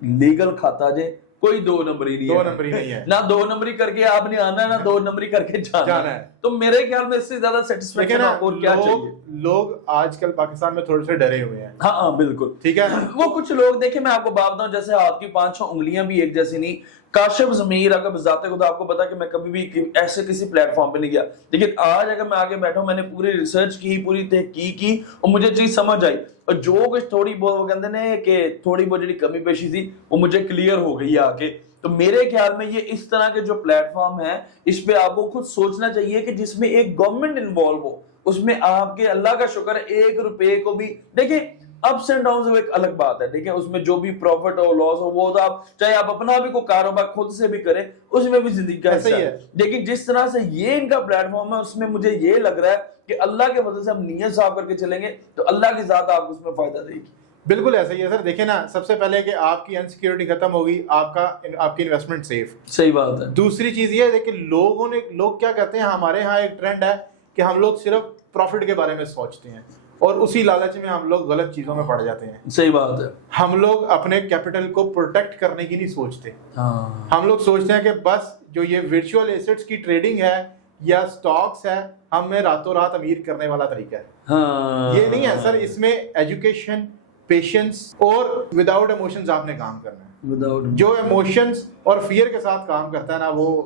لیگل کھاتا جے, کوئی 2 نمبری نہیں ہے. نہ 2 نمبری کر کے آپ نے آنا ہے, نہ 2 نمبری کر کے جانا ہے. تو میرے خیال میں اس سے زیادہ سیٹسفیکشن آپ کو کیا چاہیے؟ لوگ آج کل پاکستان میں تھوڑے سے ڈرے ہوئے ہیں. ہاں بالکل, ٹھیک ہے. وہ کچھ لوگ دیکھیں, میں آپ کو بات بتاؤں, جیسے ہاتھ کی 5-6 انگلیاں بھی ایک جیسی نہیں. کاشف ضمیر اگر بذات خدا آپ کو پتا کہ میں کبھی بھی ایسے کسی پلیٹ فارم پہ نہیں گیا, لیکن آج اگر میں آگے بیٹھا ہوں, میں نے پوری ریسرچ کی, پوری تحقیق کی اور مجھے چیز سمجھ آئی, اور جو کچھ تھوڑی بہت وہ کہتے ہیں کہ تھوڑی بہت جڑی کمی پیشی تھی وہ مجھے کلیئر ہو گئی آ کے. تو میرے خیال میں یہ اس طرح کے جو پلیٹ فارم ہے اس پہ آپ کو خود سوچنا چاہیے کہ جس میں ایک گورنمنٹ انوالو ہو, اس میں آپ کے اللہ کا شکر ہے 1 روپے کو بھی دیکھیں اپس اینڈ ڈاؤنز وہ ایک الگ بات ہے. دیکھیں اس میں جو بھی پروفٹ ہو لاس ہو وہ تو آپ چاہے آپ اپنا بھی کوئی کاروبار خود سے بھی کریں, اس میں بھی زندگی کا حصہ ہے. لیکن جس طرح سے یہ ان کا پلیٹ فارم ہے اس میں مجھے یہ لگ رہا ہے کہ اللہ کے وجہ سے ہم نیت صاف کر کے چلیں گے تو اللہ کی ذات آپ کو اس میں فائدہ دے گی. بالکل ایسا ہی ہے سر. دیکھیں نا, سب سے پہلے کہ آپ کی انسیکیورٹی ختم ہوگی, آپ کی انویسٹمنٹ سیف. صحیح بات ہے. دوسری چیز یہ ہے کہ لوگ کیا کرتے ہیں, ہمارے ہاں ایک ٹرینڈ ہے کہ ہم لوگ صرف پروفٹ کے بارے میں سوچتے ہیں اور اسی لالچ میں ہم لوگ غلط چیزوں میں پڑ جاتے ہیں. صحیح بات ہے. ہم لوگ اپنے کیپٹل کو پروٹیکٹ کرنے کی نہیں سوچتے. ہم لوگ سوچتے ہیں کہ بس جو یہ ورچوئل ایسٹس کی ٹریڈنگ ہے یا سٹاکس ہے, ہمیں راتوں رات امیر کرنے والا طریقہ ہے. یہ نہیں ہے سر. اس میں ایجوکیشن, پیشنس اور وداؤٹ ایموشنز آپ نے کام کرنا ہے. جو ایموشنز اور فیئر کے ساتھ کام کرتا ہے نا, وہ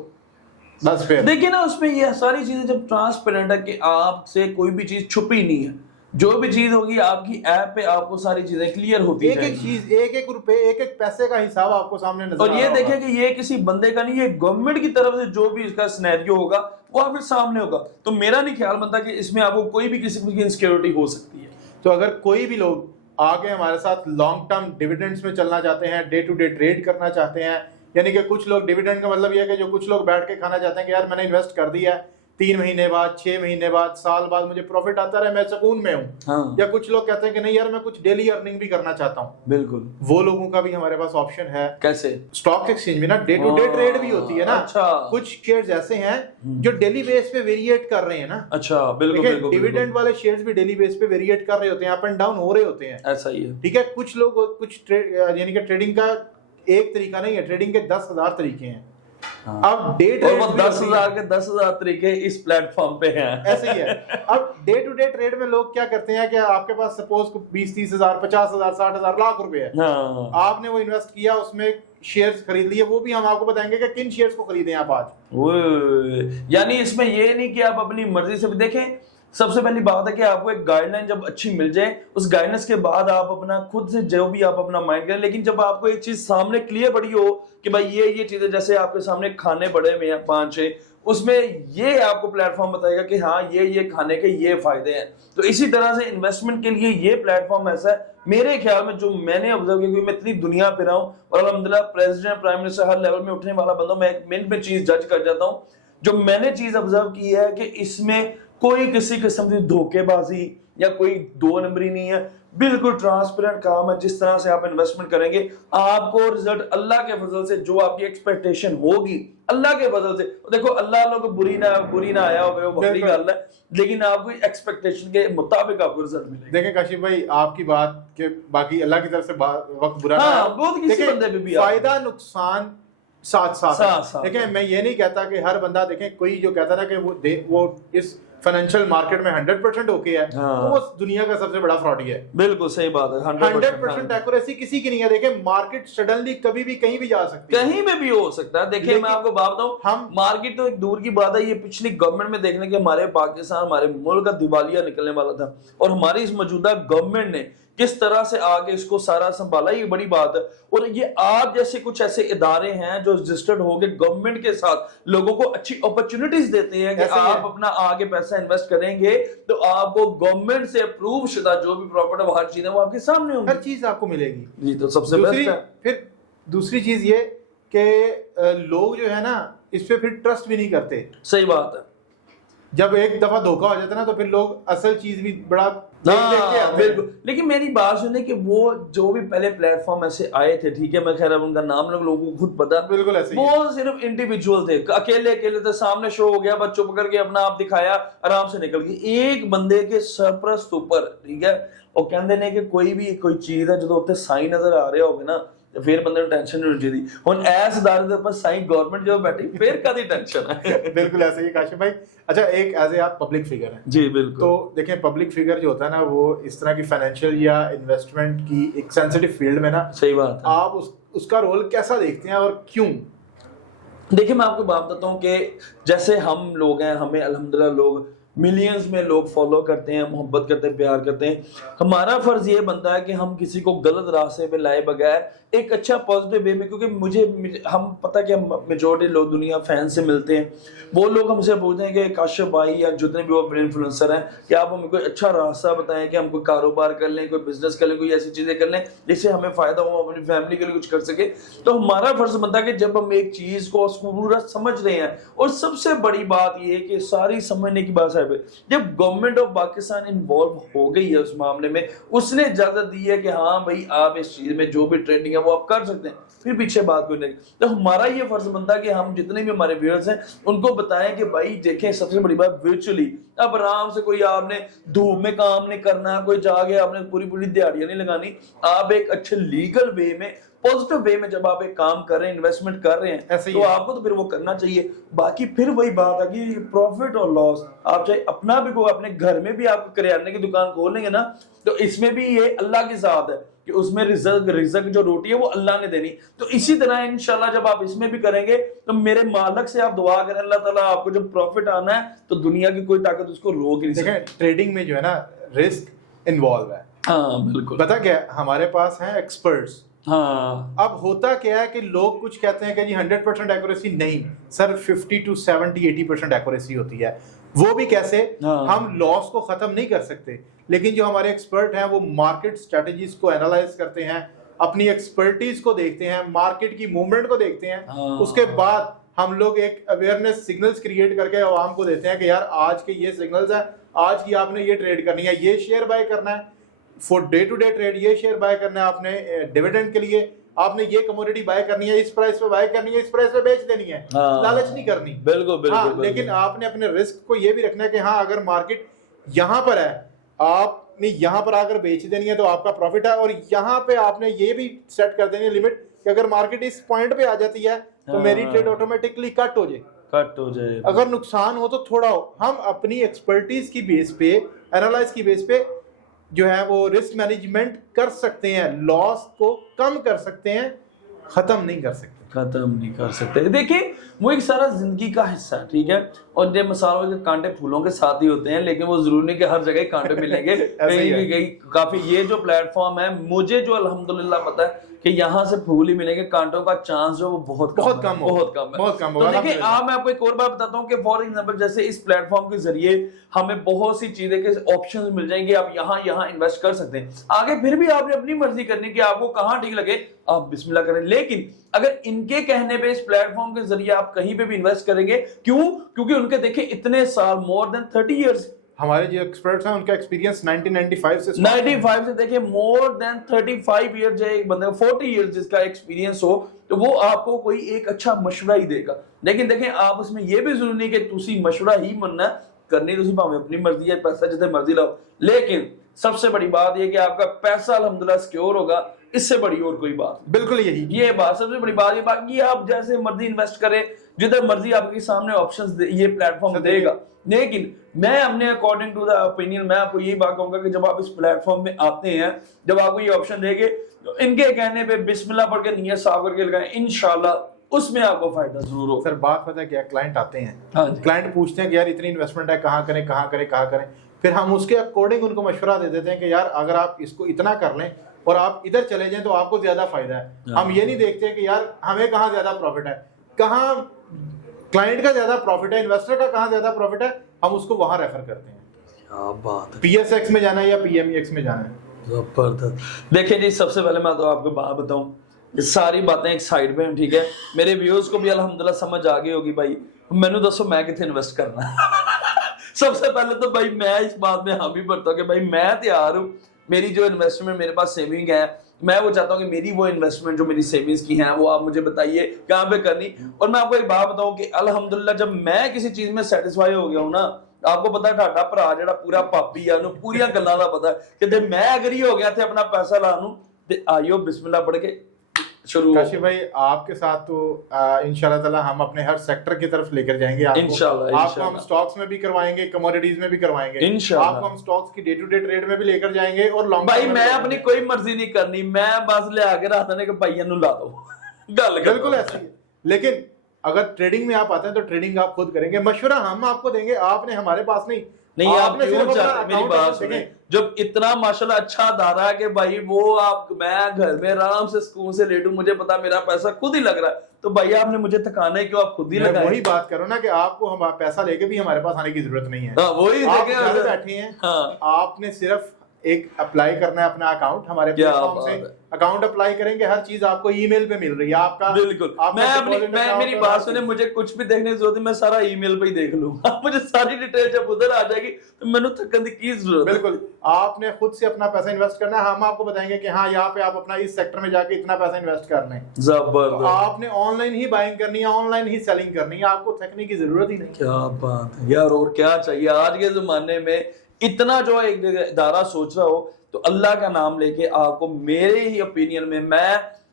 بس پھر دیکھیں نا اس میں یہ ساری چیزیں جب ٹرانسپیرنٹ ہے کہ آپ سے کوئی بھی چیز چھپی نہیں ہے, جو بھی چیز ہوگی آپ کی ایپ پہ آپ کو ساری چیزیں کلیئر ہوتی ہیں. ایک چیز, ایک روپے, ایک پیسے کا حساب آپ کو سامنے نظر آ رہا ہے. اور یہ دیکھیں کہ یہ کسی بندے کا نہیں, یہ گورنمنٹ کی طرف سے جو بھی اس کا سینیریو ہوگا وہ آپ کے سامنے ہوگا. تو میرا نہیں خیال بنتا کہ اس میں آپ کو کوئی بھی کسی کی انسیکیورٹی ہو سکتی ہے. تو اگر کوئی بھی لوگ آگے ہمارے ساتھ لانگ ٹرم ڈیویڈنڈس میں چلنا چاہتے ہیں, ڈے ٹو ڈے ٹریڈ کرنا چاہتے ہیں, یعنی کہ کچھ لوگ ڈیویڈنڈ کا مطلب یہ ہے کہ جو کچھ لوگ بیٹھ کے کھانا چاہتے ہیں کہ یار میں نے انویسٹ کر دیا ہے, 3 مہینے بعد, 6 مہینے بعد, سال بعد مجھے پروفٹ آتا رہے, میں سکون میں ہوں. یا کچھ لوگ کہتے ہیں کہ نہیں یار میں کچھ ڈیلی ارننگ بھی کرنا چاہتا ہوں. بالکل, وہ لوگوں کا بھی ہمارے پاس آپشن ہے. کیسے؟ اسٹاک ایکسچینج میں نا ڈے ٹو ڈے ٹریڈ بھی ہوتی ہے نا. کچھ شیئرز ایسے ہیں جو ڈیلی بیس پہ ویریٹ کر رہے ہیں نا. اچھا بالکل. ڈیویڈنڈ والے شیئرز بھی ڈیلی بیس پہ ویریٹ کر رہے ہوتے ہیں, اپ اینڈ ڈاؤن ہو رہے ہوتے ہیں. ایسا ہی ہے. ٹھیک ہے. کچھ لوگ یعنی کہ ٹریڈنگ کا ایک طریقہ نہیں ہے, ٹریڈنگ کے 10,000 طریقے ہیں. اب ڈے ٹریڈ, اور 10,000 کے 10,000 طریقے اس پلیٹ فارم پہ ہیں. ایسے ہی ہے. اب ڈے ٹو ڈے ٹریڈ میں لوگ کیا کرتے ہیں کہ آپ کے پاس سپوز 20-30,000 50,000 60,000 لاکھ روپے ہے, آپ نے وہ انویسٹ کیا, اس میں شیئرز خرید لیے. وہ بھی ہم آپ کو بتائیں گے کہ کن شیئرز کو خریدیں آپ آج. یعنی اس میں یہ نہیں کہ آپ اپنی مرضی سے دیکھیں. سب سے پہلی بات ہے کہ آپ کو ایک گائیڈ لائن جب اچھی مل جائے, اس گائیڈنس کے بعد آپ اپنا خود سے جو بھی آپ اپنا مائنڈ کریں, لیکن جب آپ کو ایک چیز سامنے کلیئر پڑی ہو کہ بھائی یہ چیزیں, جیسے آپ کے سامنے کھانے بڑے ہوئے ہیں 5-6, اس میں یہ آپ کو پلیٹ فارم بتائے گا کہ ہاں یہ کھانے کے یہ فائدے ہیں. تو اسی طرح سے انویسٹمنٹ کے لیے یہ پلیٹ فارم ایسا ہے میرے خیال میں, جو میں نے آبزرو کیا, کیونکہ میں اتنی دنیا پہ رہا ہوں اور الحمدللہ پریزیڈنٹ پرائم منسٹر ہر لیول میں اٹھنے والا بندہ ہوں, میں ایک منٹ میں چیز جج کر جاتا ہوں. جو میں نے چیز آبزرو کی ہے کہ اس میں کوئی کسی قسم کی دھوکے بازی یا کوئی دو نمبری نہیں ہے, بالکل ٹرانسپیرنٹ کام ہے. جس طرح سے آپ انویسٹمنٹ کریں گے آپ کو رزلٹ اللہ کے فضل سے جو آپ کی ایکسپیکٹیشن ہوگی اللہ کے فضل سے, دیکھو اللہ لوگ بری نہ آیا ہوگا وہ بڑی گل ہے, لیکن آپ کو ایکسپیکٹیشن کے مطابق آپ کو رزلٹ ملے گا. دیکھیں کاشف بھائی آپ کی بات کہ باقی اللہ کی طرف سے وقت برا نہ ہاں بہت کسی بندے پہ بھی فائدہ نقصان ساتھ ساتھ. دیکھیں میں یہ نہیں کہتا کہ ہر بندہ, دیکھیں کوئی جو کہتا نا کہ وہ اس فائنینشیل مارکیٹ میں 100% ہو کے ہے, وہ دنیا کا سب سے بڑا فراڈی ہے. بالکل صحیح بات ہے, 100% ایکوریسی کسی کی نہیں ہے. دیکھیں مارکیٹ سڈنلی کبھی بھی کہیں بھی جا سکتی ہے, کہیں میں بھی ہو سکتا ہے. دیکھیں میں آپ کو بات بتاؤں, مارکیٹ تو ایک دور کی بات ہے, یہ پچھلی گورنمنٹ میں دیکھنے کے ہمارے پاکستان ہمارے ملک کا دیوالیہ نکلنے والا تھا, اور ہماری اس موجودہ گورنمنٹ نے کس طرح سے آگے اس کو سارا سنبھالا, یہ بڑی بات ہے. اور یہ آپ جیسے کچھ ایسے ادارے ہیں جو رجسٹرڈ ہو کے گورنمنٹ کے ساتھ لوگوں کو اچھی اپرچونٹیز دیتے ہیں کہ آپ اپنا آگے پیسہ انویسٹ کریں گے تو آپ کو گورنمنٹ سے اپروو شدہ جو بھی پروفٹ ہے وہ ہر چیز ہے وہ آپ کے سامنے ہوگی, ہر چیز آپ کو ملے گی. جی تو سب سے بیسٹ ہے. پھر دوسری چیز یہ کہ لوگ جو ہے نا اس پہ پھر ٹرسٹ بھی نہیں کرتے. صحیح بات ہے, جب ایک دفعہ دھوکا ہو جاتا ہے نا تو پھر لوگ اصل چیز بھی بڑا بالکل. لیکن میری بات سنیں کہ وہ جو بھی پہلے پلیٹ فارم ایسے آئے تھے, ٹھیک ہے میں خیر اب ان کا نام لوگوں کو خود پتا, بالکل ایسے وہ صرف انڈیویجول تھے, اکیلے تھے, سامنے شو ہو گیا بس چپ کر کے اپنا آپ دکھایا آرام سے نکل گئی. ایک بندے کے سرپرست اوپر, ٹھیک ہے, اور کہندے نے کہ کوئی بھی کوئی چیز ہے جو اتنے سائی نظر آ رہے ہوگے نا پھر بندے کو ٹینشن نہیں ہوتی تھی. ہن ایس ادارے دے اوپر سائی گورنمنٹ جو بیٹھی پھر کدی ٹینشن ہے. بالکل ایسے ہی کاشف بھائی. اچھا ایک ایز اے آپ پبلک فگر ہیں, جی بالکل, تو دیکھیں پبلک فگر جو ہوتا ہے نا وہ اس طرح کی فائنینشیل یا انویسٹمنٹ کی ایک سینسٹیو فیلڈ میں نا, صحیح بات ہے, آپ اس کا رول کیسا دیکھتے ہیں اور کیوں؟ دیکھیں میں آپ کو بات بتاتا ہوں کہ جیسے ہم لوگ ہیں, ہمیں الحمدللہ لوگ ملینز میں لوگ فالو کرتے ہیں, محبت کرتے ہیں, پیار کرتے ہیں. ہمارا فرض یہ بنتا ہے کہ ہم کسی کو غلط راستے پہ لائے بغیر ایک اچھا پازیٹیو وے میں, کیونکہ ہم پتہ کہ میجورٹی لوگ دنیا فین سے ملتے ہیں, وہ لوگ ہم سے پوچھتے ہیں کہ کاشف بھائی یا جتنے بھی وہ بڑے انفلوئنسر ہیں کہ آپ ہمیں کوئی اچھا راستہ بتائیں کہ ہم کوئی کاروبار کر لیں, کوئی بزنس کر لیں, کوئی ایسی چیزیں کر لیں جس سے ہمیں فائدہ ہو, اپنی فیملی کے لیے کچھ کر سکے. تو ہمارا فرض بنتا ہے کہ جب ہم ایک چیز کو پورا سمجھ رہے ہیں, اور سب سے بڑی بات یہ ہے کہ ساری سمجھنے کی بات ہے, جب گورنمنٹ آف پاکستان انوالو ہو گئی ہے اس معاملے میں, اس نے اجازت دی ہے کہ ہاں بھائی آپ اس چیز میں جو بھی ٹرینڈنگ ہے وہ آپ کر سکتے ہیں, پھر پیچھے بات کوئی نہیں. تو ہمارا یہ فرض بنتا ہے کہ ہم جتنے بھی ہمارے ویورز ہیں ان کو بتائیں کہ بھائی دیکھیں سب سے بڑی بات ورچولی اب آرام سے, کوئی آپ نے دھوپ میں کام نہیں کرنا, کوئی جا کے آپ نے پوری دیہڑیاں نہیں لگانی, آپ ایک اچھے لیگل وے میں پازیٹیو وے میں جب آپ ایک کام کر رہے ہیں, انویسٹمنٹ کر رہے ہیں, تو آپ کو تو پھر وہ کرنا چاہیے. باقی پھر وہی بات ہے کہ پروفٹ اور لاس, آپ چاہے اپنا بھی کو اپنے گھر میں بھی آپ کریانے کی دکان کھول لیں گے نا, تو اس میں بھی یہ اللہ کی ذات ہے کہ اس میں رزق جو روٹی ہے وہ اللہ نے دینی. تو اسی طرح انشاءاللہ جب آپ اس میں بھی کریں گے تو میرے مالک سے آپ دعا کریں اللہ تعالیٰ آپ کو جب پروفٹ آنا ہے تو دنیا کی کوئی طاقت اس کو روک نہیں سکتی. دیکھیں ٹریڈنگ میں جو ہے نا رسک انوالو ہے. ہاں بالکل, پتہ کیا ہمارے پاس ہیں ایکسپرٹس. ہاں اب ہوتا کیا ہے کہ لوگ کچھ کہتے ہیں کہ جی 100% ایکوریسی نہیں سر, 50 to 70 80% ایکوریسی ہوتی ہے. وہ بھی کیسے, ہم لاس کو ختم نہیں کر سکتے, لیکن جو ہمارے ایکسپرٹ ہیں وہ مارکیٹ اسٹریٹجیز کو اینالائز کرتے ہیں, اپنی ایکسپرٹیز کو دیکھتے ہیں, مارکیٹ کی موومنٹ کو دیکھتے ہیں. اس کے بعد ہم لوگ ایک اویئرنیس سگنلز کریٹ کر کے عوام کو دیتے ہیں کہ یار آج کے یہ سگنلز ہیں, آج کی آپ نے یہ ٹریڈ کرنی ہے, یہ شیئر بائی کرنا ہے for day to day trade, یہ شیئر بائی کرنا ہے آپ نے ڈیویڈنڈ کے لیے, آپ نے یہ کموڈیٹی بائی کرنی ہے, اس پرائس پہ بائی کرنی ہے, اس پرائس پہ بیچ دینی ہے. لالچ نہیں کرنی. بالکل, لیکن آپ نے اپنے رسک کو یہ بھی رکھنا ہے کہ ہاں اگر مارکیٹ یہاں پر ہے آپ نے یہاں پر آ کر بیچ دینی ہے تو آپ کا پروفٹ ہے, اور یہاں پہ آپ نے یہ بھی سیٹ کر دینی ہے لمٹ کہ اگر مارکیٹ اس پوائنٹ پہ آ جاتی ہے تو میری ٹریڈ آٹومیٹکلی کٹ ہو جائے. اگر نقصان ہو تو تھوڑا ہو. ہم اپنی ایکسپرٹیز کی بیس پہ, انالائز کی بیس پہ جو ہے وہ رسک مینجمنٹ کر سکتے ہیں, لاس کو کم کر سکتے ہیں, ختم نہیں کر سکتے. دیکھیں وہ ایک سارا زندگی کا حصہ ہے, ٹھیک ہے, اور یہ مسالوں کے کانٹے پھولوں کے ساتھ ہی ہوتے ہیں, لیکن وہ ضروری نہیں کہ ہر جگہ کانٹے ملیں گے. کہیں کافی یہ جو پلیٹ فارم ہے مجھے جو الحمدللہ پتا ہے کہ یہاں سے پھول ہی ملیں گے, کانٹوں کا چانس جو وہ بہت کم ہے. تو دیکھیں آپ, میں آپ کو ایک اور بات بتاتا ہوں کہ فار ایگزامپل جیسے اس پلیٹ فارم کے ذریعے ہمیں بہت سی چیزیں کے آپشنز مل جائیں گے, آپ یہاں انویسٹ کر سکتے ہیں. آگے پھر بھی آپ نے اپنی مرضی کرنی کہ آپ کو کہاں ٹھیک لگے آپ بسم اللہ کریں. لیکن اگر ان کے کہنے پہ اس پلیٹ فارم کے ذریعے آپ کہیں پہ بھی انویسٹ کریں گے, کیوں؟ کیونکہ ان کے دیکھیں اتنے سال, more than 30 years, ہمارے جو ایکسپرٹس ہیں ان کا ایکسپیرینس 1995 سے 95 سے دیکھیں more than 35 years جو ایک بندے 40 years جس کا ایکسپیرینس ہو تو وہ آپ کو کوئی ایک اچھا مشورہ ہی دے گا. لیکن دیکھیں آپ اس میں یہ بھی ضروری نہیں کہ تسی مشورہ ہی مننا کرنی, تسی بھاویں اپنی مرضی ہے, پیسہ جتنے مرضی لاؤ, لیکن سب سے بڑی بات یہ کہ آپ کا پیسہ الحمدللہ سیکیور ہوگا, اس سے بڑی اور کوئی بات بالکل یہی یہ بات سب سے بڑی بات ہے. باقی آپ جیسے مرضی انویسٹ کریں, جدھر مرضی آپ کے سامنے آپشنز یہ پلیٹ فارم دے گا. لیکن میں اپنے اکارڈنگ ٹو دا اوپینین میں آپ کو یہی بات کہوں گا کہ جب آپ اس پلیٹ فارم میں آتے ہیں, جب آپ کو یہ آپشن دے گے ان کے کہنے پہ بسم اللہ پڑھ کے نیت صاف کر کے لگائیں, انشاءاللہ اس میں آپ کو فائدہ ضرور ہوگا. سر بات پتہ ہے کیا, کلائنٹ آتے ہیں, کلائنٹ پوچھتے ہیں کہ یار اتنی انویسٹمنٹ ہے, کہاں کریں, پھر ہم اس کے اکارڈنگ ان کو مشورہ دے دیتے ہیں کہ یار اگر آپ اس کو اتنا کر لیں اور آپ ادھر چلے جائیں تو آپ کو زیادہ فائدہ ہے. ہم یہ نہیں دیکھتے کہ یار ہمیں کہاں زیادہ پروفٹ ہے, کہاں کلائنٹ کا زیادہ پروفٹ ہے, انویسٹر کا کہاں زیادہ پروفٹ ہے, ہم اس کو وہاں ریفر کرتے ہیں. کیا بات ہے, پی ایس ایکس میں جانا ہے یا پی ایم ای ایکس میں جانا ہے. زبردست. دیکھیں جی سب سے پہلے میں تو آپ کو بات بتاؤں, ساری باتیں ایک سائڈ پہ ہیں, ٹھیک ہے, میرے ویوز کو بھی الحمدللہ سمجھ آ گئی ہوگی. بھائی مینوں دسو میں کتنے انویسٹ کرنا ہے. سب سے پہلے تو بھائی میں اس بات میں ہاں بھی بھرتا ہوں کہ بھائی میں تیار ہوں, میری جو انویسٹمنٹ میرے پاس سیونگ ہے, میں وہ چاہتا ہوں کہ میری وہ انویسٹمنٹ جو میری سیونگز کی ہیں وہ آپ مجھے بتائیے کہاں پہ کرنی. اور میں آپ کو ایک بات بتاؤں کہ الحمدللہ جب میں کسی چیز میں سیٹسفائی ہو گیا ہوں نا, آپ کو پتا ہے ڈاٹا بھرا جڑا پورا پاپی ہے انہوں پوریا گلاں دا پتا ہے کہ جب میں اگر ہی ہو گیا تھے اپنا پیسہ لانوں تے آئیو بسم اللہ پڑھ کے شروع. کاشف بھائی آپ کے ساتھ تو انشاءاللہ تعالی ہم اپنے ہر سیکٹر کی طرف لے کر جائیں گے. آپ کو ہم سٹاکس میں بھی کروائیں گے, کموڈیٹیز میں بھی کروائیں گے, آپ کو ہم سٹاکس کی ڈے ٹو ڈے ٹریڈ میں بھی لے کر جائیں گے. اور لانگ بھائی میں اپنی کوئی مرضی نہیں کرنی, میں بس لے آ کے رہتا نے کہ بھائیوں نوں لا دو گل. بالکل ایسی ہے, لیکن اگر ٹریڈنگ میں آپ آتے ہیں تو ٹریڈنگ آپ خود کریں گے, مشورہ ہم آپ کو دیں گے, آپ نے ہمارے پاس نہیں. آپ کیوں چاہتے, میری بات سنیں, جب اتنا ماشاءاللہ اچھا ادارہ ہے کہ بھائی وہ آپ, میں گھر میں آرام سے سکون سے لیٹوں, مجھے پتا میرا پیسہ خود ہی لگ رہا ہے, تو بھائی آپ نے مجھے تھکانا ہے کیوں, آپ خود ہی لگائیں. وہی بات کرو نا کہ آپ کو ہم پیسہ لے کے بھی ہمارے پاس آنے کی ضرورت نہیں ہے. وہی آپ گھر بیٹھے ہیں, آپ نے صرف ایک اپلائی کرنا ہے اپنا اکاؤنٹ, ہمارے پلیٹ فارم سے اکاؤنٹ اپلائی کریں گے, ہر چیز آپ کو ای میل پہ مل رہی ہے. آپ کا بالکل, میں میری بات سنیں, مجھے کچھ بھی دیکھنے کی ضرورت ہے, میں سارا ای میل پہ ہی دیکھ لوں گا, مجھے ساری ڈیٹیل جب ادھر آ جائے گی تو میں نے تھکن کی ضرورت. بالکل, آپ نے خود سے اپنا پیسہ انویسٹ کرنا ہے, ہم آپ کو بتائیں گے کہ ہاں یہاں پہ آپ اپنا اس سیکٹر میں جا کے اتنا پیسہ انویسٹ کرنا ہے. زبردست. آپ نے آن لائن ہی بائنگ کرنی ہے, آن لائن ہی سیلنگ کرنی ہے, آپ کو تھکنے کی ضرورت ہی نہیں. کیا بات ہے یار, اور کیا چاہیے آج کے زمانے میں. اتنا جو ایک ادارہ سوچ رہا ہو تو اللہ کا نام لے کے آپ کو, میرے ہی اوپینین میں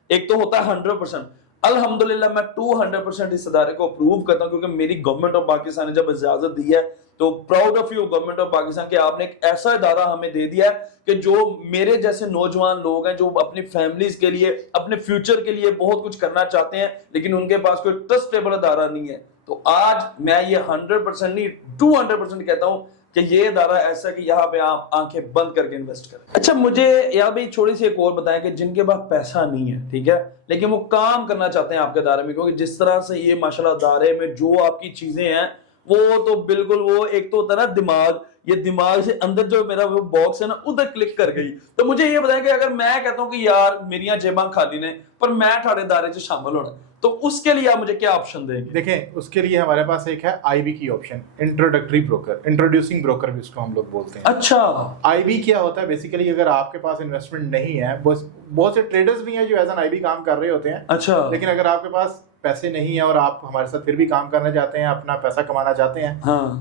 ایک تو ہوتا ہے 100%, الحمدللہ میں 200% اس ادارے کو اپروو کرتا ہوں, کیونکہ میری گورنمنٹ آف پاکستان نے جب اجازت دی ہے تو proud of you government of Pakistan کہ آپ نے ایک ایسا ادارہ ہمیں دے دیا ہے کہ جو میرے جیسے نوجوان لوگ ہیں جو اپنی فیملیز کے لیے, اپنے فیوچر کے لیے بہت کچھ کرنا چاہتے ہیں, لیکن ان کے پاس کوئی ٹرسٹیبل ادارہ نہیں ہے. تو آج میں یہ 100% نہیں 200% کہتا ہوں کہ یہ ادارہ ایسا ہے کہ یہاں پہ آپ آنکھیں بند کر کے انویسٹ کریں. اچھا مجھے یہاں پہ چھوٹی سی ایک اور بتائیں کہ جن کے پاس پیسہ نہیں ہے, ٹھیک ہے, لیکن وہ کام کرنا چاہتے ہیں آپ کے ادارے میں, کیونکہ جس طرح سے یہ ماشاءاللہ ادارے میں جو آپ کی چیزیں ہیں وہ تو بالکل, وہ ایک تو ہوتا ہے نا دماغ, یہ دماغ سے اندر جو میرا وہ باکس ہے نا ادھر کلک کر گئی. تو مجھے یہ بتائیں کہ اگر میں کہتا ہوں کہ یار میریاں جیباں خالی نے پر میں ٹھاڑے ادارے سے شامل ہونا, تو اس کے لیے آپ مجھے کیا آپشن دیں گے؟ دیکھیں اس کے لیے ہمارے پاس ایک ہے آئی بی کی option, introductory broker, introducing broker بھی اس کو ہم لوگ بولتے ہیں. اچھا, آئی بی کیا ہوتا ہے بیسیکلی, اگر آپ کے پاس انویسٹمنٹ نہیں ہے, بہت سے ٹریڈرز بھی ہیں جو ایز این آئی بی کام کر رہے ہوتے ہیں, اچھا, لیکن اگر آپ کے پاس پیسے نہیں ہیں اور آپ ہمارے ساتھ پھر بھی کام کرنا چاہتے ہیں, اپنا پیسہ کمانا چاہتے ہیں,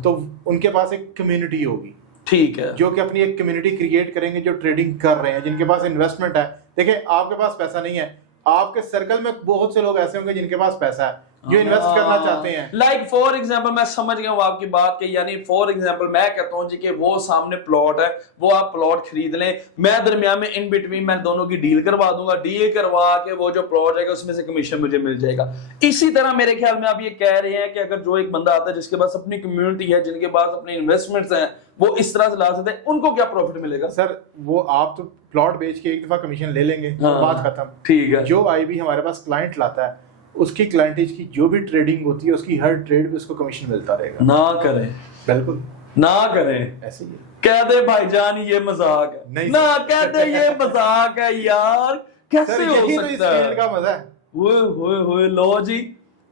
تو ان کے پاس ایک کمیونٹی ہوگی, ٹھیک ہے, جو کہ اپنی ایک کمیونٹی کریٹ کریں گے جو ٹریڈنگ کر رہے ہیں, جن کے پاس انویسٹمنٹ ہے. دیکھیں آپ کے پاس پیسہ نہیں ہے, آپ کے سرکل میں بہت سے لوگ ایسے ہوں گے جن کے پاس پیسہ ہے, جو انویسٹ کرنا چاہتے ہیں. لائک فار ایگزامپل میں سمجھ گیا ہوں آپ کی بات کہ یعنی فار ایگزامپل میں کہتا ہوں جی کہ وہ سامنے پلاٹ ہے, وہ آپ پلاٹ خرید لیں, میں درمیان میں ان بٹوین میں دونوں کی ڈیل کروا دوں گا, ڈیل کروا کے وہ جو پلاٹ ہے گا اس میں سے کمیشن مجھے مل جائے گا. اسی طرح میرے خیال میں آپ یہ کہہ رہے ہیں کہ اگر جو ایک بندہ آتا ہے جس کے پاس اپنی کمیونٹی ہے, جن کے پاس اپنی انویسٹمنٹس ہیں, وہ اس طرح سے لا سکتے ہیں, ان کو کیا پروفٹ ملے گا؟ سر وہ آپ تو پلاٹ بیچ کے ایک دفعہ کمیشن لے لیں گے, بات ختم. ٹھیک ہے. جو آئی بی ہمارے پاس کلائنٹ لاتا ہے اس کی کلائنٹیج کی جو بھی ٹریڈنگ ہوتی ہے اس کی ہر ٹریڈ پہ اس کو کمیشن ملتا رہے گا. نہ کریں, بالکل نہ کریں, ایسے ہی کہہ دے بھائی جان یہ مذاق ہے, نہ کہہ دے یہ مذاق ہے یار, کیسے ہو سکتا ہے؟ کا مزہ ہے. ہوئے ہوئے ہوئے لو جی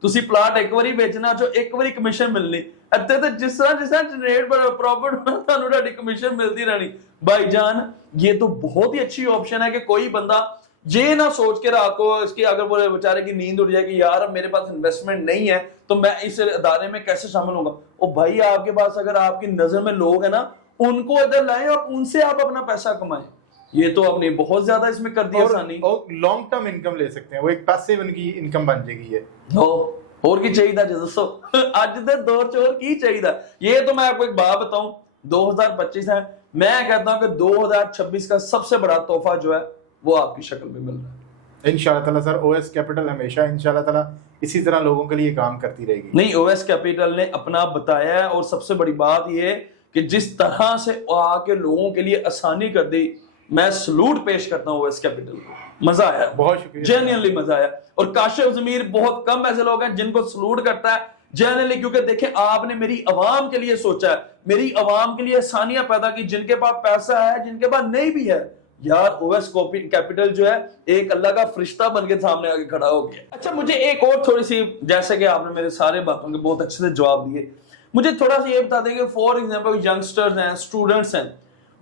تسی پلاٹ ایک واری بیچنا جو ایک واری کمیشن ملنی تے تے جس طرح جنریٹ پروفٹ ہونا تانوں تہاڈی کمیشن ملتی رہنی. بھائی جان یہ تو بہت ہی اچھی آپشن ہے کہ کوئی بندہ یہ نہ سوچ کے رات کو اس کی اگر وہ بیچارے کی نیند اڑ جائے کہ یار میرے پاس انویسٹمنٹ نہیں ہے تو میں اس ادارے میں کیسے شامل ہوں گا. او بھائی آپ کے پاس اگر آپ کی نظر میں لوگ ہیں نا ان کو ادھر لائیں اور ان سے آپ اپنا پیسہ کمائیں. یہ تو آپ نے بہت زیادہ اس میں کر دیا آسانی. اور لانگ ٹرم انکم لے سکتے ہیں, وہ ایک پیسو ان کی انکم بن جائے گی. یہ اور کی چاہیے دسو اج دے دور چور کی چاہیے. یہ تو میں آپ کو ایک بات بتاؤں, 2025 ہے, میں کہتا ہوں کہ 2026 کا سب سے بڑا تحفہ جو ہے وہ آپ کی شکل میں مل رہا ہے انشاءاللہ تعالیٰ. سر او ایس کیپٹل ہمیشہ انشاءاللہ تعالیٰ اسی طرح لوگوں کے لیے کام کرتی رہے گی. نہیں, او ایس کیپٹل نے اپنا بتایا ہے, اور سب سے بڑی بات یہ ہے کہ جس طرح سے آ کے لوگوں کے لیے آسانی کر دی, میں سلوٹ پیش کرتا ہوں او ایس کیپٹل کو. مزہ آیا, بہت شکریہ, جینوئنلی مزہ آیا. اور کاشف ضمیر بہت کم ایسے لوگ ہیں جن کو سلوٹ کرتا ہے جینوئنلی, کیونکہ دیکھیں آپ نے میری عوام کے لیے سوچا ہے, میری عوام کے لیے آسانیاں پیدا کی, جن کے پاس پیسہ ہے جن کے پاس نہیں بھی ہے. یار او ایس کیپٹل جو ہے ایک اللہ کا فرشتہ بن کے سامنے آگے کھڑا ہو گیا. اچھا مجھے ایک اور تھوڑی سی, جیسے کہ آپ نے میرے سارے باتوں کے بہت اچھے سے جواب دیے, مجھے تھوڑا سا یہ بتا دیں کہ فار ایگزامپل ینگسٹرز ہیں, اسٹوڈنٹس ہیں,